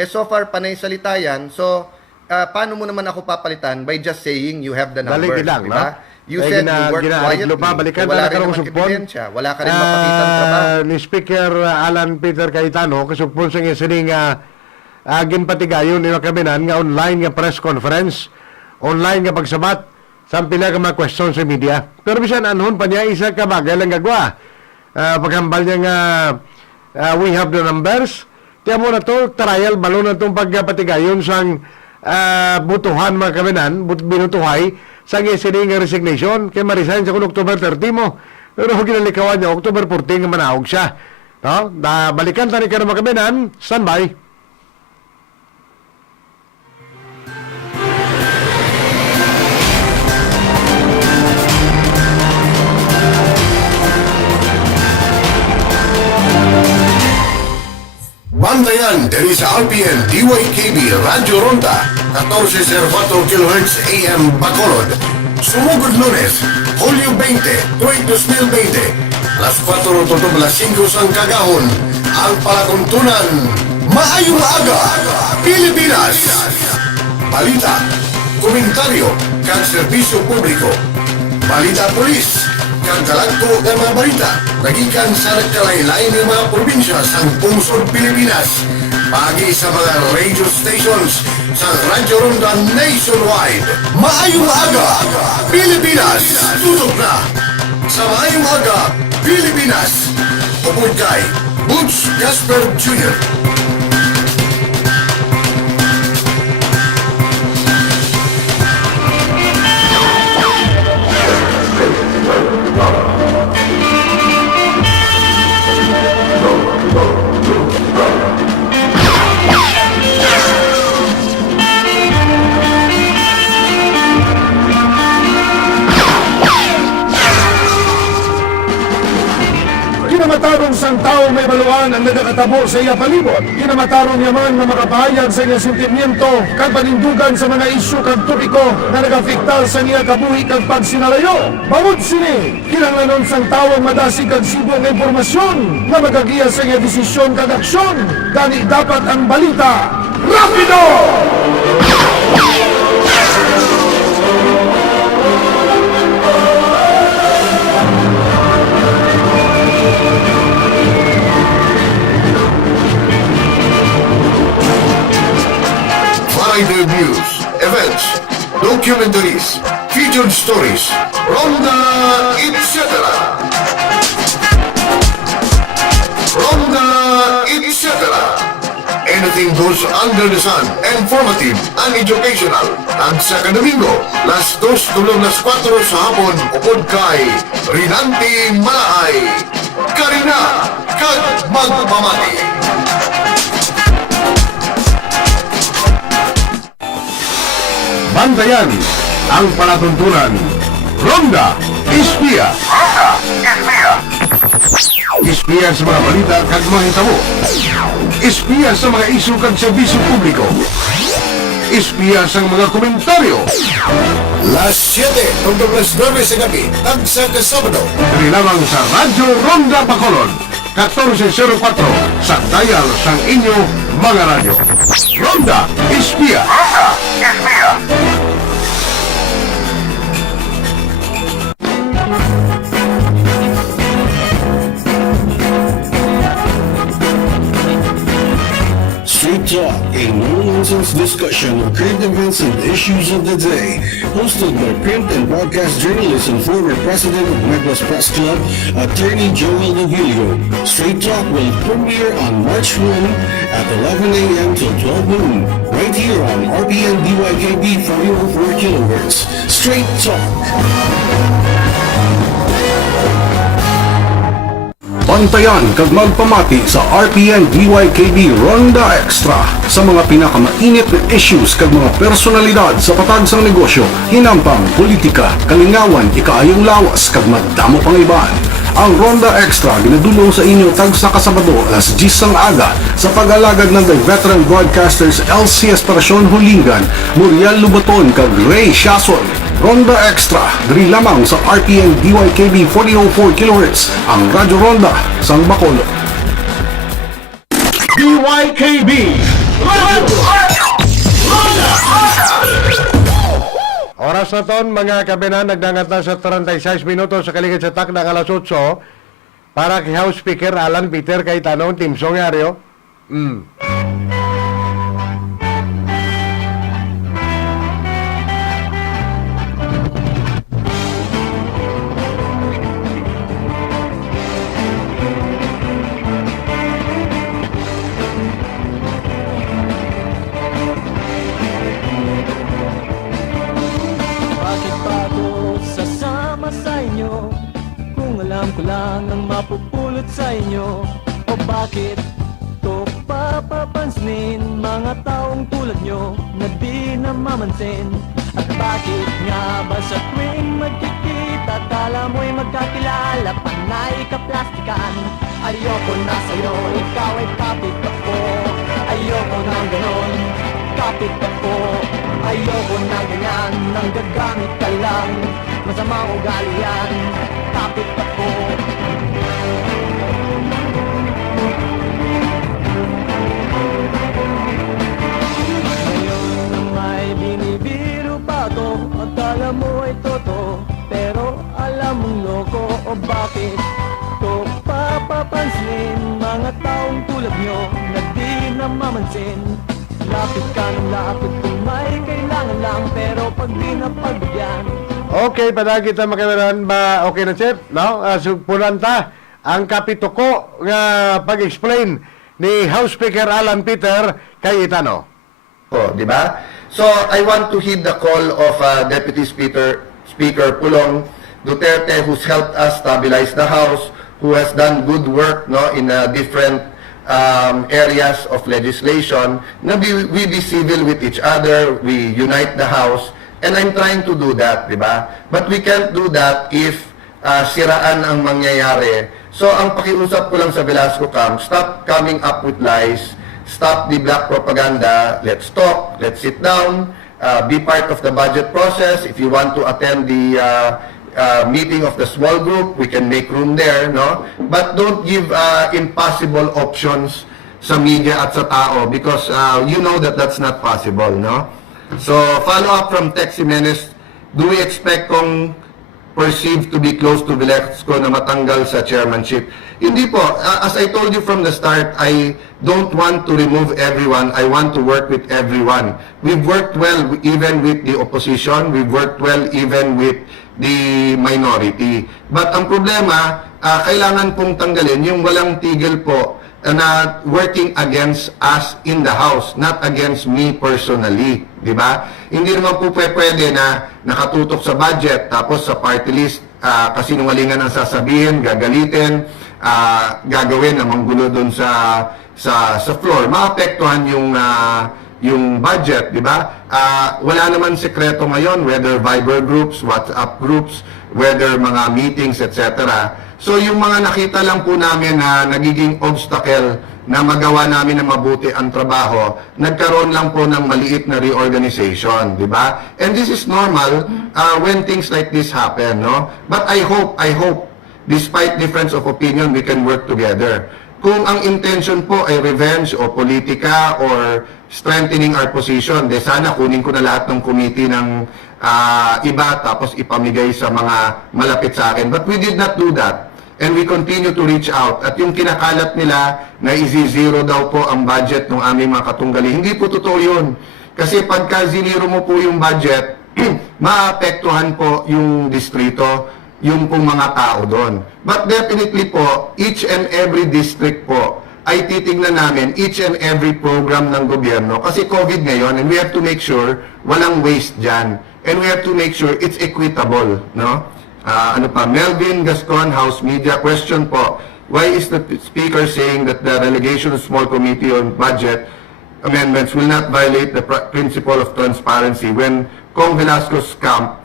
So far, panay salita yan. So, paano mo naman ako papalitan? By just saying you have the numbers. Dali lang, diba? no? You said you work quietly. Balikan wala na rin karong naman supon. ebidensya. Wala ka rin mapakita ng trabaho. Ni Speaker Alan Peter Cayetano, kasupon sa isining ginpatigayon ni kabinan nga online nga press conference, online nga pagsabat, sa pila ka mga questions sa media. Pero bisan anhon pa niya, isa ka bagay lang gagwa. Paghambal niya nga, we have the numbers. Kaya mo na to, trial, balo na itong pagpatigayon sang butuhan mga kabinan, binutuhay, sa isining nga resignation, kaya ma-resign sa kung October 30 mo. Pero kung ginalikawan niya, October 14 nga manahog siya. No? Balikan tani ka na mga kabinan, standby. Bantayan dari sa RPN DYKB Radyo Ronda 1404 kHz AM Bacolod. Sumugod Lunes, Hulyo 20, tuwing 2020, alas 4 tutok alas 5 sang kagahon, ang palatuntunan, Maayong Aga, Pilipinas. Balita, komentaryo, kag serbisyo publiko. Balita Polis, kag galagto ng mga balita, nagikan sa nagkalain-lain ng mga probinsya sa pungsod Pilipinas. Pagi sa mga radio stations sa Radyo Ronda nationwide. Maayong Aga, Pilipinas! Tutok na! Sa Maayong Aga, Pilipinas! Upod kay BUTCH GASPER Jr. Kinamatarong sang tao may baluan ang nagakatabo sa iya palibot. Kinamatarong yaman na makapahayag sa iya sentimiento kag panindugan sa mga isyu kag topiko na nagafektar sa iya kabuhi kag pagsinalayo. Bangod sini, kinahanglanon sang tao ang madasig kag sibong impormasyon na magagiya sa iya desisyon kag aksyon. Gani dapat ang balita rapido! Variety news, events, documentaries, featured stories, Ronda, etc. Ronda, etc. Anything goes under the sun, informative and educational. Tagsa ka Domingo, las 2 tulong las 4 sa hapon, upod kay Rinanti Malaay. Karina, kag magpamati. Bantayan ang palatuntunan. Ronda Ispiya. Ispiya sa mga balita kag mga hitabo. Ispiya sa mga isyu kag serbisyo publiko. Ispiya sa mga komentaryo. Las 7 hanggang las 9 sa gabi, tagsa ka Sabado. Dali lamang sa Radyo Ronda Bacolod, 1404 sa dial sang inyo mga radyo. Ronda Ispiya. Straight Talk, a no-nonsense discussion of current events and issues of the day. Hosted by print and broadcast journalist and former president of Negros Press Club, Attorney Joel Novilio. Straight Talk will premiere on March 1 at 11 a.m. till 12 noon, right here on RPN DYKB 404 kHz. Straight Talk. Bantayan kag magpamati sa RPN DYKB Ronda Extra sa mga pinakamainit na issues kag mga personalidad sa patag sang negosyo, hinampang, politika, kalingawan, ikaayong lawas kag madamo pang iban. Ang Ronda Extra ginadulong sa inyo tag sa Kasabado alas 10 sang aga sa pag-alagad ng veteran broadcasters LC Esperacion Hulingan, Muriel Lubaton kag Ray Shason. Ronda Extra, diri lamang sa RPN DYKB 404 kHz, ang Radyo Ronda, sang Bacolod. DYKB Radyo Ronda. Oras na ton, mga kabinan, nagdangat na sa 36 minutos sa kaligid sa takdang alas 8 para kay House Speaker Alan Peter kay tanong Tim Songario. Bakit ba ako sasama sa inyo kung alam ko lang ang mapupulot sa inyo? O bakit to papapansinin mga taong tulad nyo na di namamansin? At bakit nga ba sa tuwing magkikita kala mo'y magkakilala panay kaplastikan? Ayoko na sa'yo, ikaw ay kapit ako. Ayoko nang ganon, kapit ako. Ayoko na ganyan, nang gagamit ka lang. Masamang ugali yan, kapit ako. Ngayon na may binibiro pa to, akala mo ay totoo, pero alam mong loko. O bakit to papapansin mga taong tulad nyo na di namamansin? Lapit ka ng lapit kung may kailangan lang, pero pag di napagbigyan. Okay, padagi ta makameran ba okay na chef? No? Sugpunan ta ang kapituko nga pag-explain ni House Speaker Alan Peter kay Itano. Oh, di ba? So, I want to heed the call of Deputy Speaker Pulong Duterte, who's helped us stabilize the House, who has done good work, no, in different areas of legislation, na we be civil with each other, we unite the House, and I'm trying to do that, di ba? But we can't do that if siraan ang mangyayari. So, ang pakiusap ko lang sa Velasco camp, stop coming up with lies, stop the black propaganda, let's talk, let's sit down, be part of the budget process. If you want to attend the meeting of the small group, we can make room there, no? But don't give impossible options sa media at sa tao because you know that that's not possible, no? So, follow up from Tex Jimenez, do we expect kung perceived to be close to Velasco na matanggal sa chairmanship? Hindi po. As I told you from the start, I don't want to remove everyone. I want to work with everyone. We've worked well even with the opposition. We've worked well even with the minority. But ang problema, kailangan pong tanggalin yung walang tigil po na working against us in the House, not against me personally. Di ba? Hindi naman po pwede na nakatutok sa budget, tapos sa party list, kasinungalingan ang sasabihin, gagalitin, gagawin na manggulo doon sa floor. Maapektuhan yung budget, di ba? Wala naman sekreto ngayon, whether Viber groups, WhatsApp groups, whether mga meetings, etc. So yung mga nakita lang po namin na nagiging obstacle na magawa namin na mabuti ang trabaho, nagkaroon lang po ng maliit na reorganization, di ba? And this is normal when things like this happen, no? But I hope, despite difference of opinion, we can work together. Kung ang intention po ay revenge o politika or strengthening our position, de sana kunin ko na lahat ng committee ng iba tapos ipamigay sa mga malapit sa akin. But we did not do that. And we continue to reach out. At yung kinakalat nila na i-zero daw po ang budget ng aming mga katunggali, hindi po totoo yun. Kasi pagka zinero mo po yung budget, maapektuhan po yung distrito, yung pong mga tao doon. But definitely po, each and every district po, ay titignan namin each and every program ng gobyerno. Kasi COVID ngayon, and we have to make sure walang waste dyan. And we have to make sure it's equitable, no? Melvin Gascon, House Media, question po, why is the Speaker saying that the relegation of small committee on budget amendments will not violate the principle of transparency when Kong Velasco's camp,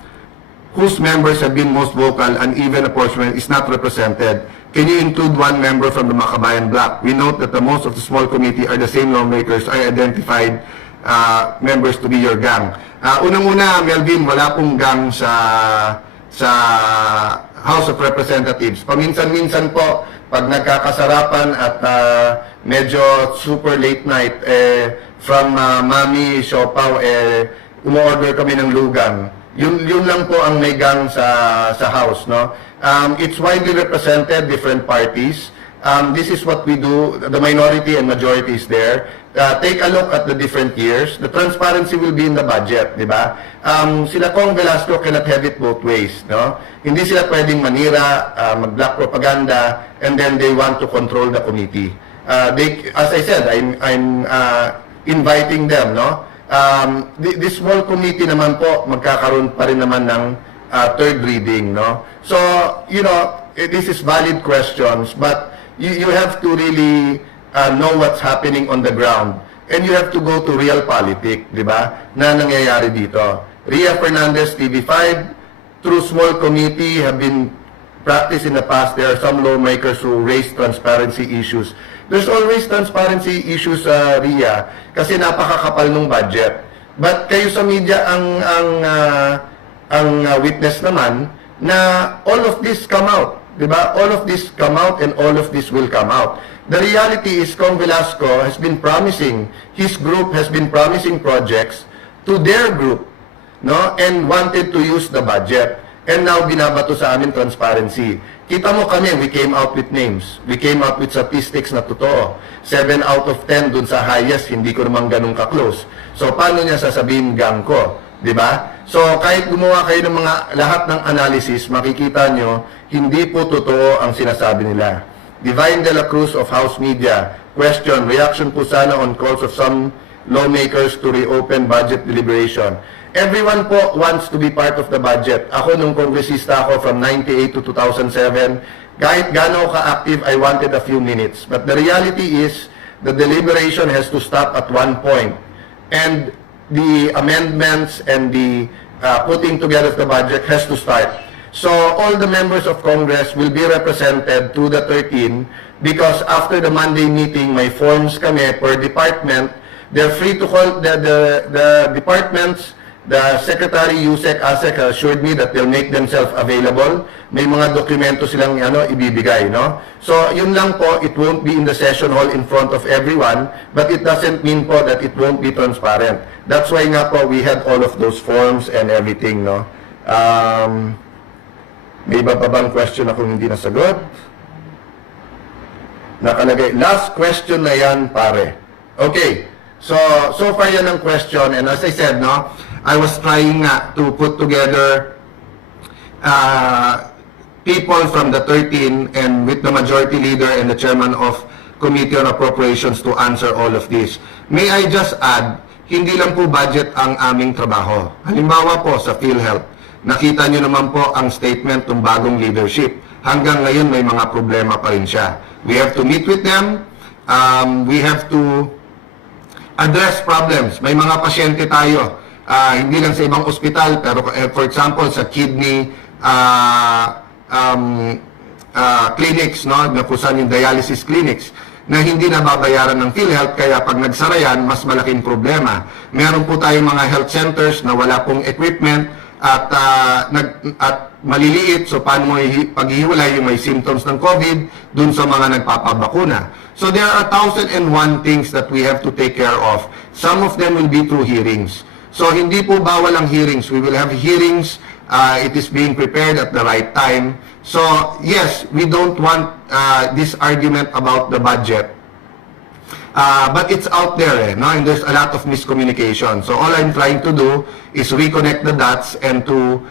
whose members have been most vocal and even apportionment, is not represented? Can you include one member from the Makabayan Bloc? We note that the most of the small committee are the same lawmakers are identified members to be your gang. Unang-una, Melvin, wala pong gang sa House of Representatives. Paminsan-minsan po, pag nagkakasarapan at medyo super late night, from Mami Siopaw, umu-order kami ng lugang. Yun lang po ang may gang sa House, no? It's widely represented, different parties. This is what we do. The minority and majority is there. Take a look at the different years. The transparency will be in the budget, di ba? Sila Kong Velasco cannot have it both ways, no? Hindi sila pwedeng manira, mag-black propaganda, and then they want to control the committee. As I said, I'm inviting them, no? This small committee naman po, magkakaroon pa rin naman ng third reading, no? So, you know, this is valid questions, but you have to really know what's happening on the ground. And you have to go to real politics, di ba, na nangyayari dito. Ria Fernandez, TV5, through small committee have been practiced in the past. There are some lawmakers who raise transparency issues. There's always transparency issues, Ria, kasi napakakapal ng budget. But kayo sa media ang witness naman na all of this come out. Diba? All of this come out and all of this will come out. The reality is Kong Velasco has been promising, his group has been promising projects to their group, no? And wanted to use the budget. And now binabato sa amin transparency. Kita mo kami, we came out with names. We came out with statistics na totoo. 7 out of 10 dun sa highest, hindi ko naman ganun ka-close. So paano niya sasabihin gang ko? Diba? So kahit gumawa kayo ng mga lahat ng analysis, makikita nyo, hindi po totoo ang sinasabi nila. Divine de la Cruz of House Media, question, reaction po sana on calls of some lawmakers to reopen budget deliberation. Everyone po wants to be part of the budget. Ako nung kongresista ako from 98 to 2007, kahit gaano ka-active, I wanted a few minutes. But the reality is, the deliberation has to stop at one point. And the amendments and the putting together of the budget has to start. So all the members of Congress will be represented to the 13 because after the Monday meeting, may forms kami per department. They're free to call the departments. The Secretary Yusek Asek assured me that they'll make themselves available. May mga dokumento silang ibibigay, no? So, yun lang po, it won't be in the session hall in front of everyone, but it doesn't mean po that it won't be transparent. That's why nga po, we had all of those forms and everything, no? May iba pa bang question akong hindi nasagot? Nakalagay, last question na yan, pare. Okay, so far yan ang question, and as I said, no, I was trying to put together people from the 13 and with the majority leader and the chairman of Committee on Appropriations to answer all of this. May I just add, hindi lang po budget ang aming trabaho. Halimbawa po sa PhilHealth, nakita nyo naman po ang statement ng bagong leadership. Hanggang ngayon may mga problema pa rin siya. We have to meet with them. We have to address problems. May mga pasyente tayo. Hindi lang sa ibang ospital, pero for example, sa kidney clinics, no, na kung saan yung dialysis clinics, na hindi nababayaran ng PhilHealth, kaya pag nagsara yan, mas malaking problema. Meron po tayong mga health centers na wala pong equipment at maliliit, so paano mo paghihiwalay yung may symptoms ng COVID dun sa mga nagpapabakuna. So there are 1,001 things that we have to take care of. Some of them will be through hearings. So hindi po bawal ang hearings. We will have hearings. It is being prepared at the right time. So yes, we don't want this argument about the budget. But it's out there, no? And there's a lot of miscommunication. So all I'm trying to do is reconnect the dots and to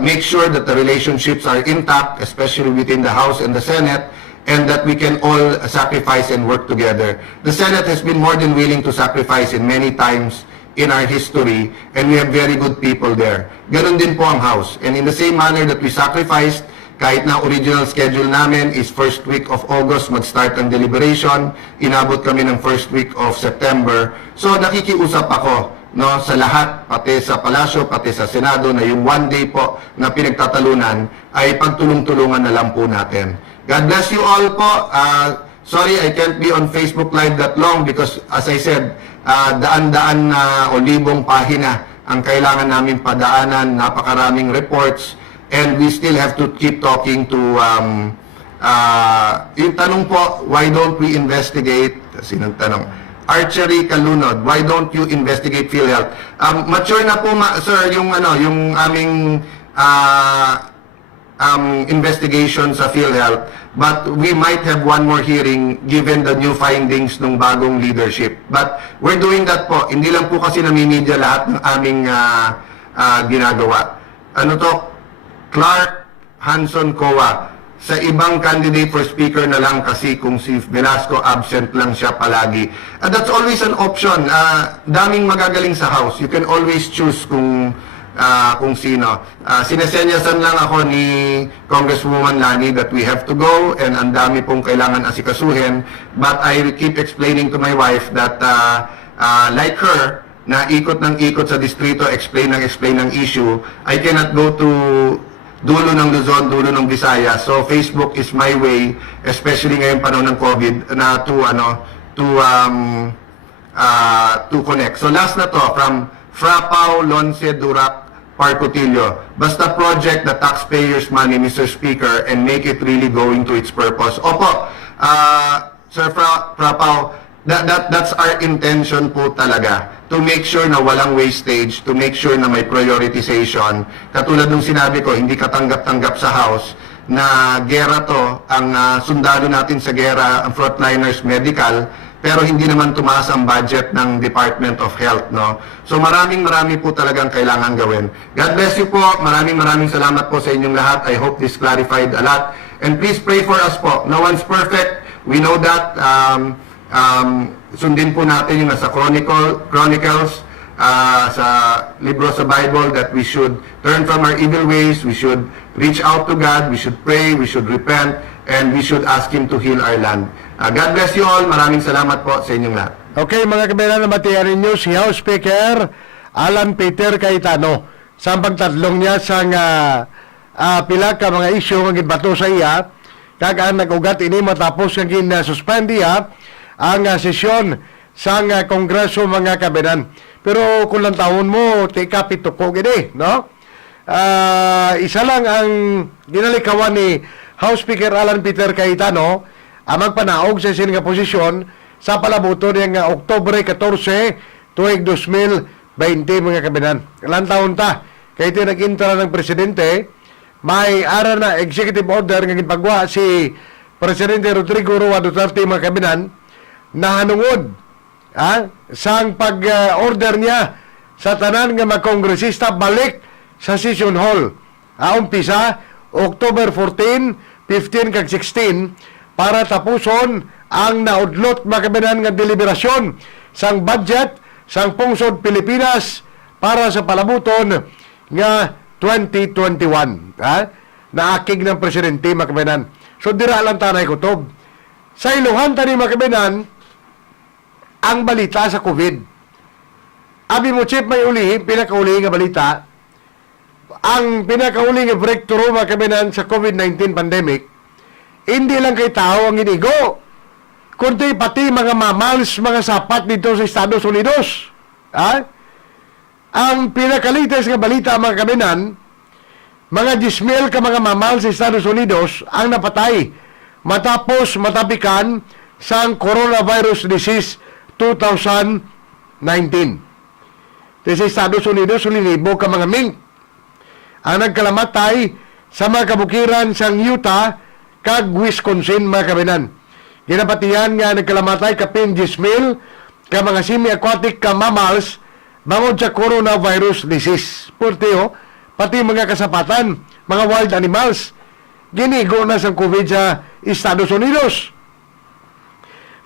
make sure that the relationships are intact, especially within the House and the Senate, and that we can all sacrifice and work together. The Senate has been more than willing to sacrifice in many times in our history, and we have very good people there. Ganon din po ang House. And in the same manner that we sacrificed, kahit na original schedule namin is first week of August, mag-start ang deliberation, inabot kami ng first week of September. So nakikiusap ako, no, sa lahat, pati sa Palasyo, pati sa Senado, na yung one day po na pinagtatalunan ay pagtulong-tulungan na lang po natin. God bless you all po. Sorry, I can't be on Facebook Live that long because, as I said, daan-daan na o libong pahina ang kailangan namin padaanan, napakaraming reports, and we still have to keep talking to, yung tanong po, why don't we investigate, sinong tanong, Archery Kalunod, why don't you investigate PhilHealth? Mature na po, sir, yung aming investigation sa PhilHealth, but we might have one more hearing given the new findings ng bagong leadership. But we're doing that po. Hindi lang po kasi namimidya lahat ng aming ginagawa. Ano to? Clark Hanson Coa. Sa ibang candidate for speaker na lang kasi kung si Velasco absent lang siya palagi. That's always an option. Daming magagaling sa House. You can always choose kung sino. Sinesenyasan lang ako ni Congresswoman Lani that we have to go and ang dami pong kailangan asikasuhin. But I keep explaining to my wife that like her, na ikot ng ikot sa distrito, explain ng issue, I cannot go to dulo ng Luzon, dulo ng Visayas. So Facebook is my way, especially ngayong panahon ng COVID, na to connect. So last na to, from Frapao, Lonce, Durac, Parcotillo. Basta project the taxpayers' money, Mr. Speaker, and make it really go into its purpose. Opo, Sir Frapao, that's our intention po talaga, to make sure na walang wastage, to make sure na may prioritization. Katulad nung sinabi ko, hindi katanggap-tanggap sa House na gera to, ang sundalo natin sa gera, ang frontliners medical, pero hindi naman tumaas ang budget ng Department of Health, no? So marami po talagang kailangan gawin. God bless you po. Maraming salamat po sa inyong lahat. I hope this clarified a lot. And please pray for us po. No one's perfect. We know that. Sundin po natin yung nasa Chronicles, sa libro sa Bible, that we should turn from our evil ways, we should reach out to God, we should pray, we should repent, and we should ask Him to heal our land. God bless you all. Maraming salamat po sa inyong lahat. Okay, mga kabayan, nabatiyan ninyo si House Speaker Alan Peter Cayetano. sa pagtadlong niya sa pila ka mga isyu nga gidbato sa iya, kag ang nag-ugat ini matapos nga gin-suspend iya ang sesyon sa Kongreso mga kabinan. Pero kung lang taon mo, kapito ko gini, no? Isa lang ang ginalikawan ni House Speaker Alan Peter Cayetano ang magpanaog sa sining posisyon sa palabuto ng Oktubre 14 tuig 2020 mga kabinan. Ilang taon ta? Kaya ito nag-intra ng presidente, may ara na executive order nga ginpagwa si Presidente Rodrigo Roa Duterte mga kabinan na hanungod sang pag-order niya sa tanan nga mga kongresista balik sa session hall. Umpisa October 14, 15 kag 16 para tapuson ang naudlot mga kabinan nga deliberasyon sang budget sang pungsod Pilipinas para sa palabuton nga 2021. Naakig ng presidente mga kabinan. So dira lang tanay kutob. Sa iluhan tani mga kabinan ang balita sa COVID. Abi mo chip may uli, pinakauli nga balita. Ang pinakauli nga breakthrough mga kabinan sa COVID-19 pandemic, hindi lang kay tao ang inigo, kundi pati mga mamals, mga sapat dito sa Estados Unidos. Ang pinakalites nga balita mga kabinan, mga 10,000 ka mga mamals sa Estados Unidos ang napatay matapos matapikan sa coronavirus disease 2019. Sa Estados Unidos, 1,000 ka mga mink ang nagkalamatay sa mga kabukiran sa Utah kag Wisconsin mga kabinan. Ginapatiyan nga nagkalamatay kapin 10,000 ka mga semi-aquatic ka mammals bangod sa coronavirus disease. Porteo, pati mga kasapatan, mga wild animals, ginigo na sa COVID sa Estados Unidos.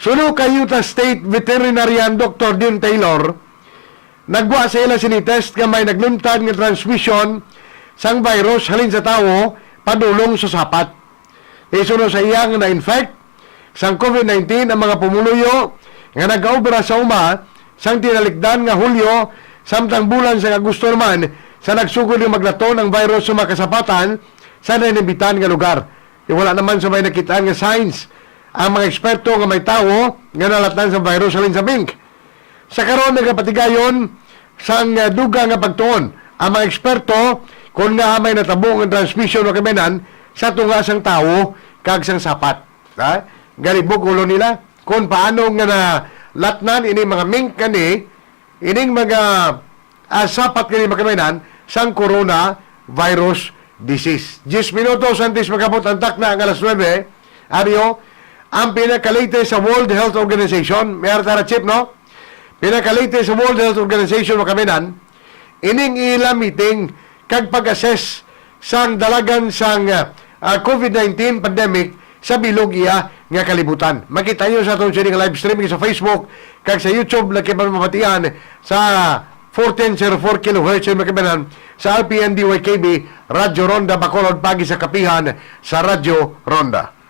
Suno kay Utah State Veterinarian Dr. Dean Taylor, nagwa sa ila sinitest nga may nagluntad nga transmission sang virus halin sa tao padulong sa sapat. Isuno sa iyang na-infect sang COVID-19 ang mga pumuluyo nga nag-obra sa uma sang tinalikdan nga Hulyo samtang bulan sa Agosto naman sa nagsugod ng maglato ng virus sa mga kasapatan sa nainibitan nga lugar. Wala naman sa may nakitaan nga signs ang mga eksperto nga may tao nga nalatan sa virus halin sa mink. Sa karon nagapatigayon sang duga nga pagtuon ang mga eksperto kung nga may natabo ng transmission o kaminan sa tunga sang tao kag sang sapat. Galibog ulo nila kung paano nga na latnan ini mga mink kani ining mga sapat kani makaminan sang coronavirus disease. 10 minutos antes magabot ang takna ang alas 9, Aryo, ang pinakalite sa World Health Organization, may artara chip, no? Pinakalite sa World Health Organization makaminan, ining ila meeting kag pag-assess sang dalagan sang COVID-19 pandemic sa bilog iya nga kalibutan. Makita nyo sa itong sining live streaming sa Facebook kag sa YouTube na kipamamatian sa 1404 kHz makaminan sa RPN DYKB Radyo Ronda Bacolod pagi sa Kapehan sa Radyo Ronda.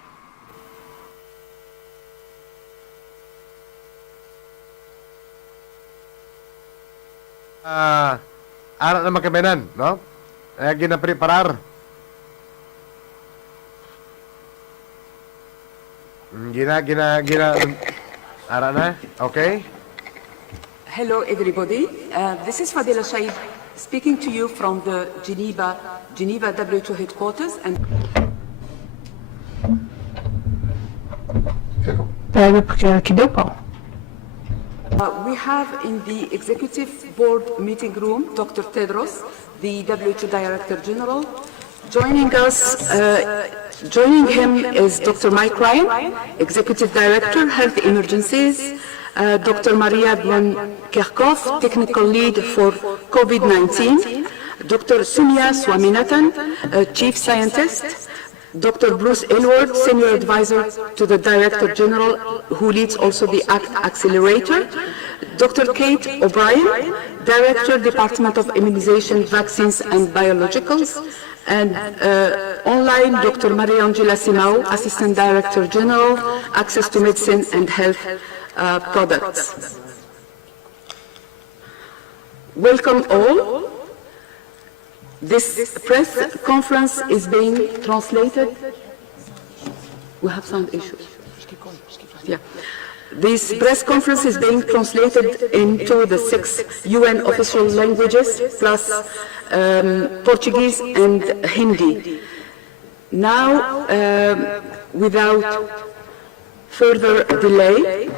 Ara na makaminan, no? Ginapreparar. Ara na? Okay? Hello, everybody. This is Fadila Shaib speaking to you from the Geneva WHO headquarters. And we have in the executive board meeting room Dr. Tedros, the WHO Director General. Joining him is Dr. Mike Ryan, Executive Director, Health Emergencies, Dr. Maria Blan Kerkhoff, Technical Lead for COVID-19, Dr. Sumya Swaminathan, Chief Scientist, Dr. Bruce Aylward, Senior Advisor to the Director General, who leads also the ACT Accelerator, Dr. Kate O'Brien, Director, Department of Immunization, Vaccines and Biologicals, and online, Dr. Maria-Angela Simao, Assistant Director General, Access to Medicine and Health Products. Welcome all. This press conference is being translated. We have sound issues. Yeah. This press conference is being translated into the 6 UN official languages, plus Portuguese and Hindi. Now, without further delay,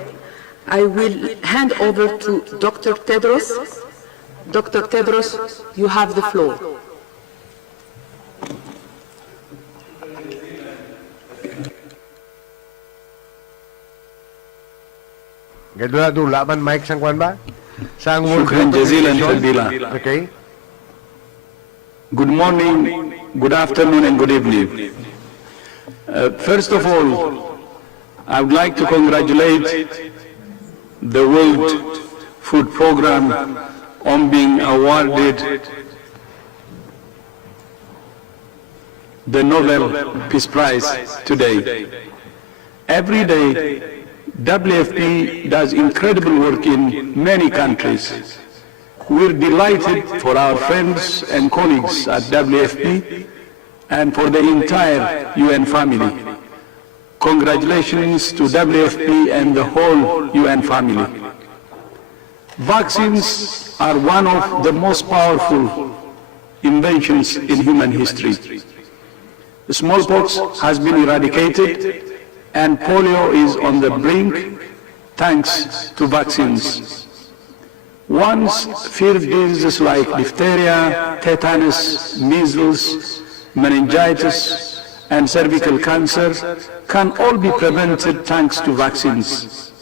I will hand over to Dr. Tedros. Dr. Tedros, you have the floor. Gado na man mic sang kwan ba? Sang World Shukran Health jazilan, Organization. Fadila. Okay. Good morning, good afternoon, and good evening. First of all, I would like to congratulate the World Food Program on being awarded the Nobel Peace Prize today. Every day, WFP does incredible work in many countries. We're delighted for our friends and colleagues at WFP and for the entire UN family. Congratulations to WFP and the whole UN family. Vaccines are one of the most powerful inventions in human history. Smallpox has been eradicated and polio is on the brink thanks to vaccines. Once feared diseases like diphtheria, tetanus, measles, meningitis, and cervical cancer can all be prevented thanks to vaccines.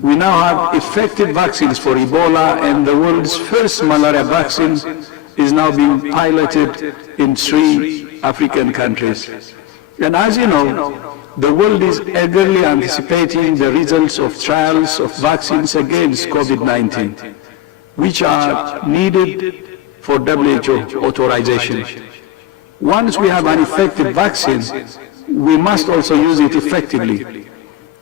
We now have effective vaccines for Ebola, and the world's first malaria vaccine is now being piloted in 3 African countries. And as you know, the world is eagerly anticipating the results of trials of vaccines against COVID-19, which are needed for WHO authorization. Once we have an effective vaccine, we must also use it effectively.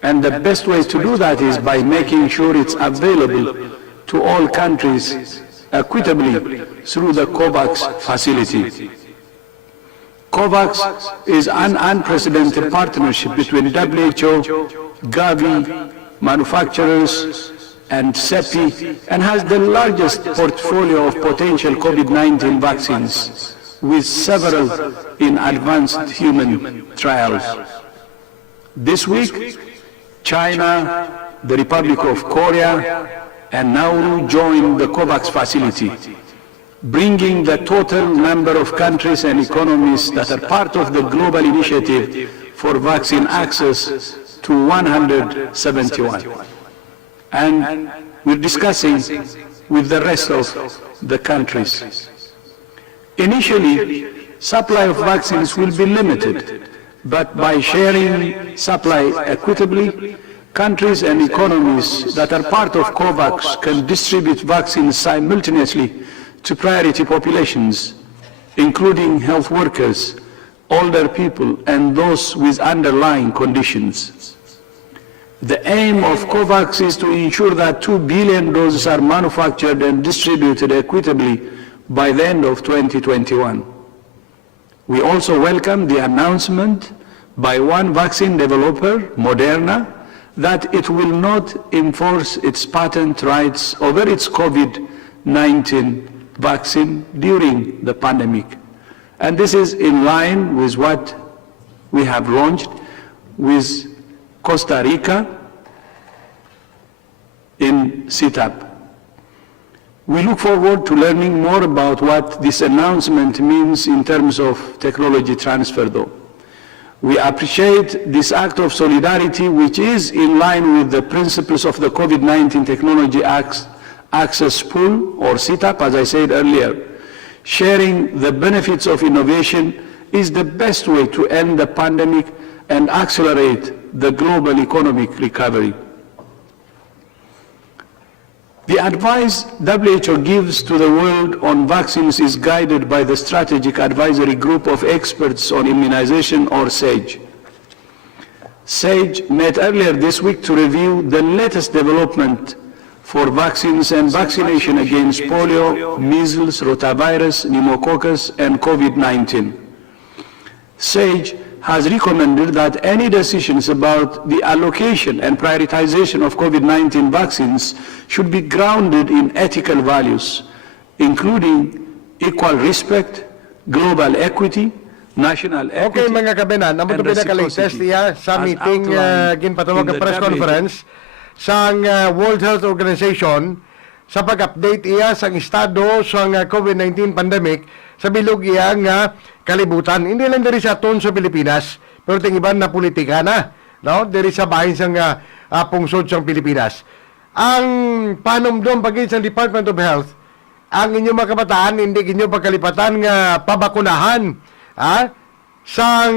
And the best way to do that is by making sure it's available to all countries equitably through the COVAX facility. COVAX is an unprecedented partnership between WHO, Gavi, manufacturers, and CEPI, and has the largest portfolio of potential COVID-19 vaccines, with several in advanced human trials. This week, China, the Republic of Korea, and Nauru joined the COVAX facility, bringing the total number of countries and economies that are part of the global initiative for vaccine access to 171. And we're discussing with the rest of the countries. Initially, supply of vaccines will be limited, but by sharing supply equitably, countries and economies that are part of COVAX can distribute vaccines simultaneously to priority populations, including health workers, older people, and those with underlying conditions. The aim of COVAX is to ensure that 2 billion doses are manufactured and distributed equitably by the end of 2021. We also welcome the announcement by one vaccine developer, Moderna, that it will not enforce its patent rights over its COVID-19 vaccine during the pandemic. And this is in line with what we have launched with Costa Rica in CETAP. We look forward to learning more about what this announcement means in terms of technology transfer, though. We appreciate this act of solidarity, which is in line with the principles of the COVID-19 Technology Access Pool, or CETAP, as I said earlier. Sharing the benefits of innovation is the best way to end the pandemic and accelerate the global economic recovery. The advice WHO gives to the world on vaccines is guided by the Strategic Advisory Group of Experts on Immunization, or SAGE. SAGE met earlier this week to review the latest development for vaccines and vaccination against polio, measles, rotavirus, pneumococcus, and COVID-19. SAGE has recommended that any decisions about the allocation and prioritization of COVID-19 vaccines should be grounded in ethical values, including equal respect, global equity, national Okay, equity, mga kabenan, namo and to pinaka-latest reciprocity, iya sa as meeting outlined ginpatawag in nga the press WHO. conference sang World Health Organization sa pag-update iya sang estado sang COVID-19 pandemic sa bilog iya nga kalibutan. Hindi lang diri sa aton sa Pilipinas, pero ting iban na politika na, no? Diri sa bahin sang pungsod sang Pilipinas. Ang panumdum pagin sa Department of Health, ang inyong mga kabataan hindi inyo pagkalipatan nga pabakunahan sang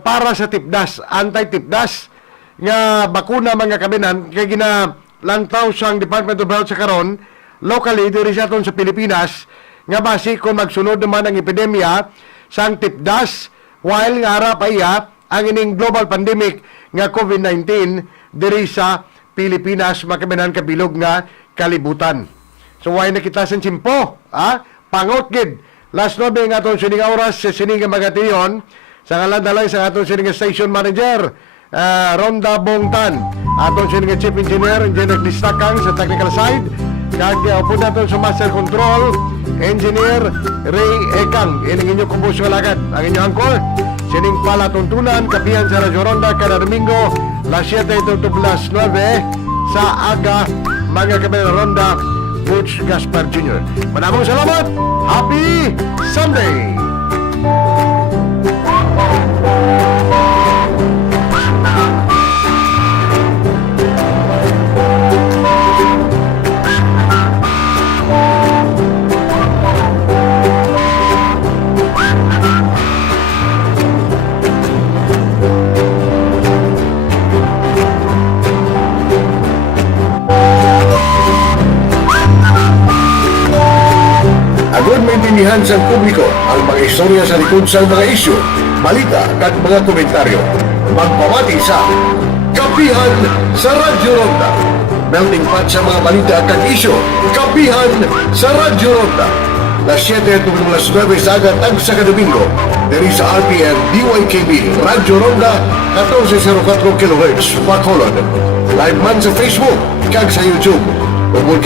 para sa tipdas, anti-tipdas nga bakuna mga kabinan kay ginalantaw sang Department of Health sa karon locally diri sa aton sa Pilipinas nga base kung magsunod naman ang epidemya sang tipdas while nga harap iya ang ining global pandemic nga COVID-19 diri sa Pilipinas makabinan kabilog nga kalibutan. So why nakita sa simpo, pangot gid. Last 9 nga atong sining oras sa sining magatiyon sa ngalan sa atong sining station manager Ronda Bongtan, atong sining chief engineer Distakang sa technical side, kag upo naton sa master control engineer Ray Ekang. Ining inyo kumbos nga lagad ang inyong angkor sining palatuntunan kapihan sa Radyo Ronda kada Domingo las 7:09 sa aga mga kabilang Ronda BUTCH GASPER Jr. Maraming salamat! Happy Sunday! Agad maintindihan sa publiko ang mga istorya sa likod sa mga isyu, balita at mga komentaryo. Magpamati sa Kapehan sa Radyo Ronda. Melting pot sa mga balita at isyu, Kapehan sa Radyo Ronda. Las 7 hanggang las 9 sa agad ang sa Domingo. Dari sa RPN DYKB Radyo Ronda 1404 kHz Bacolod. Live man sa Facebook kag sa YouTube.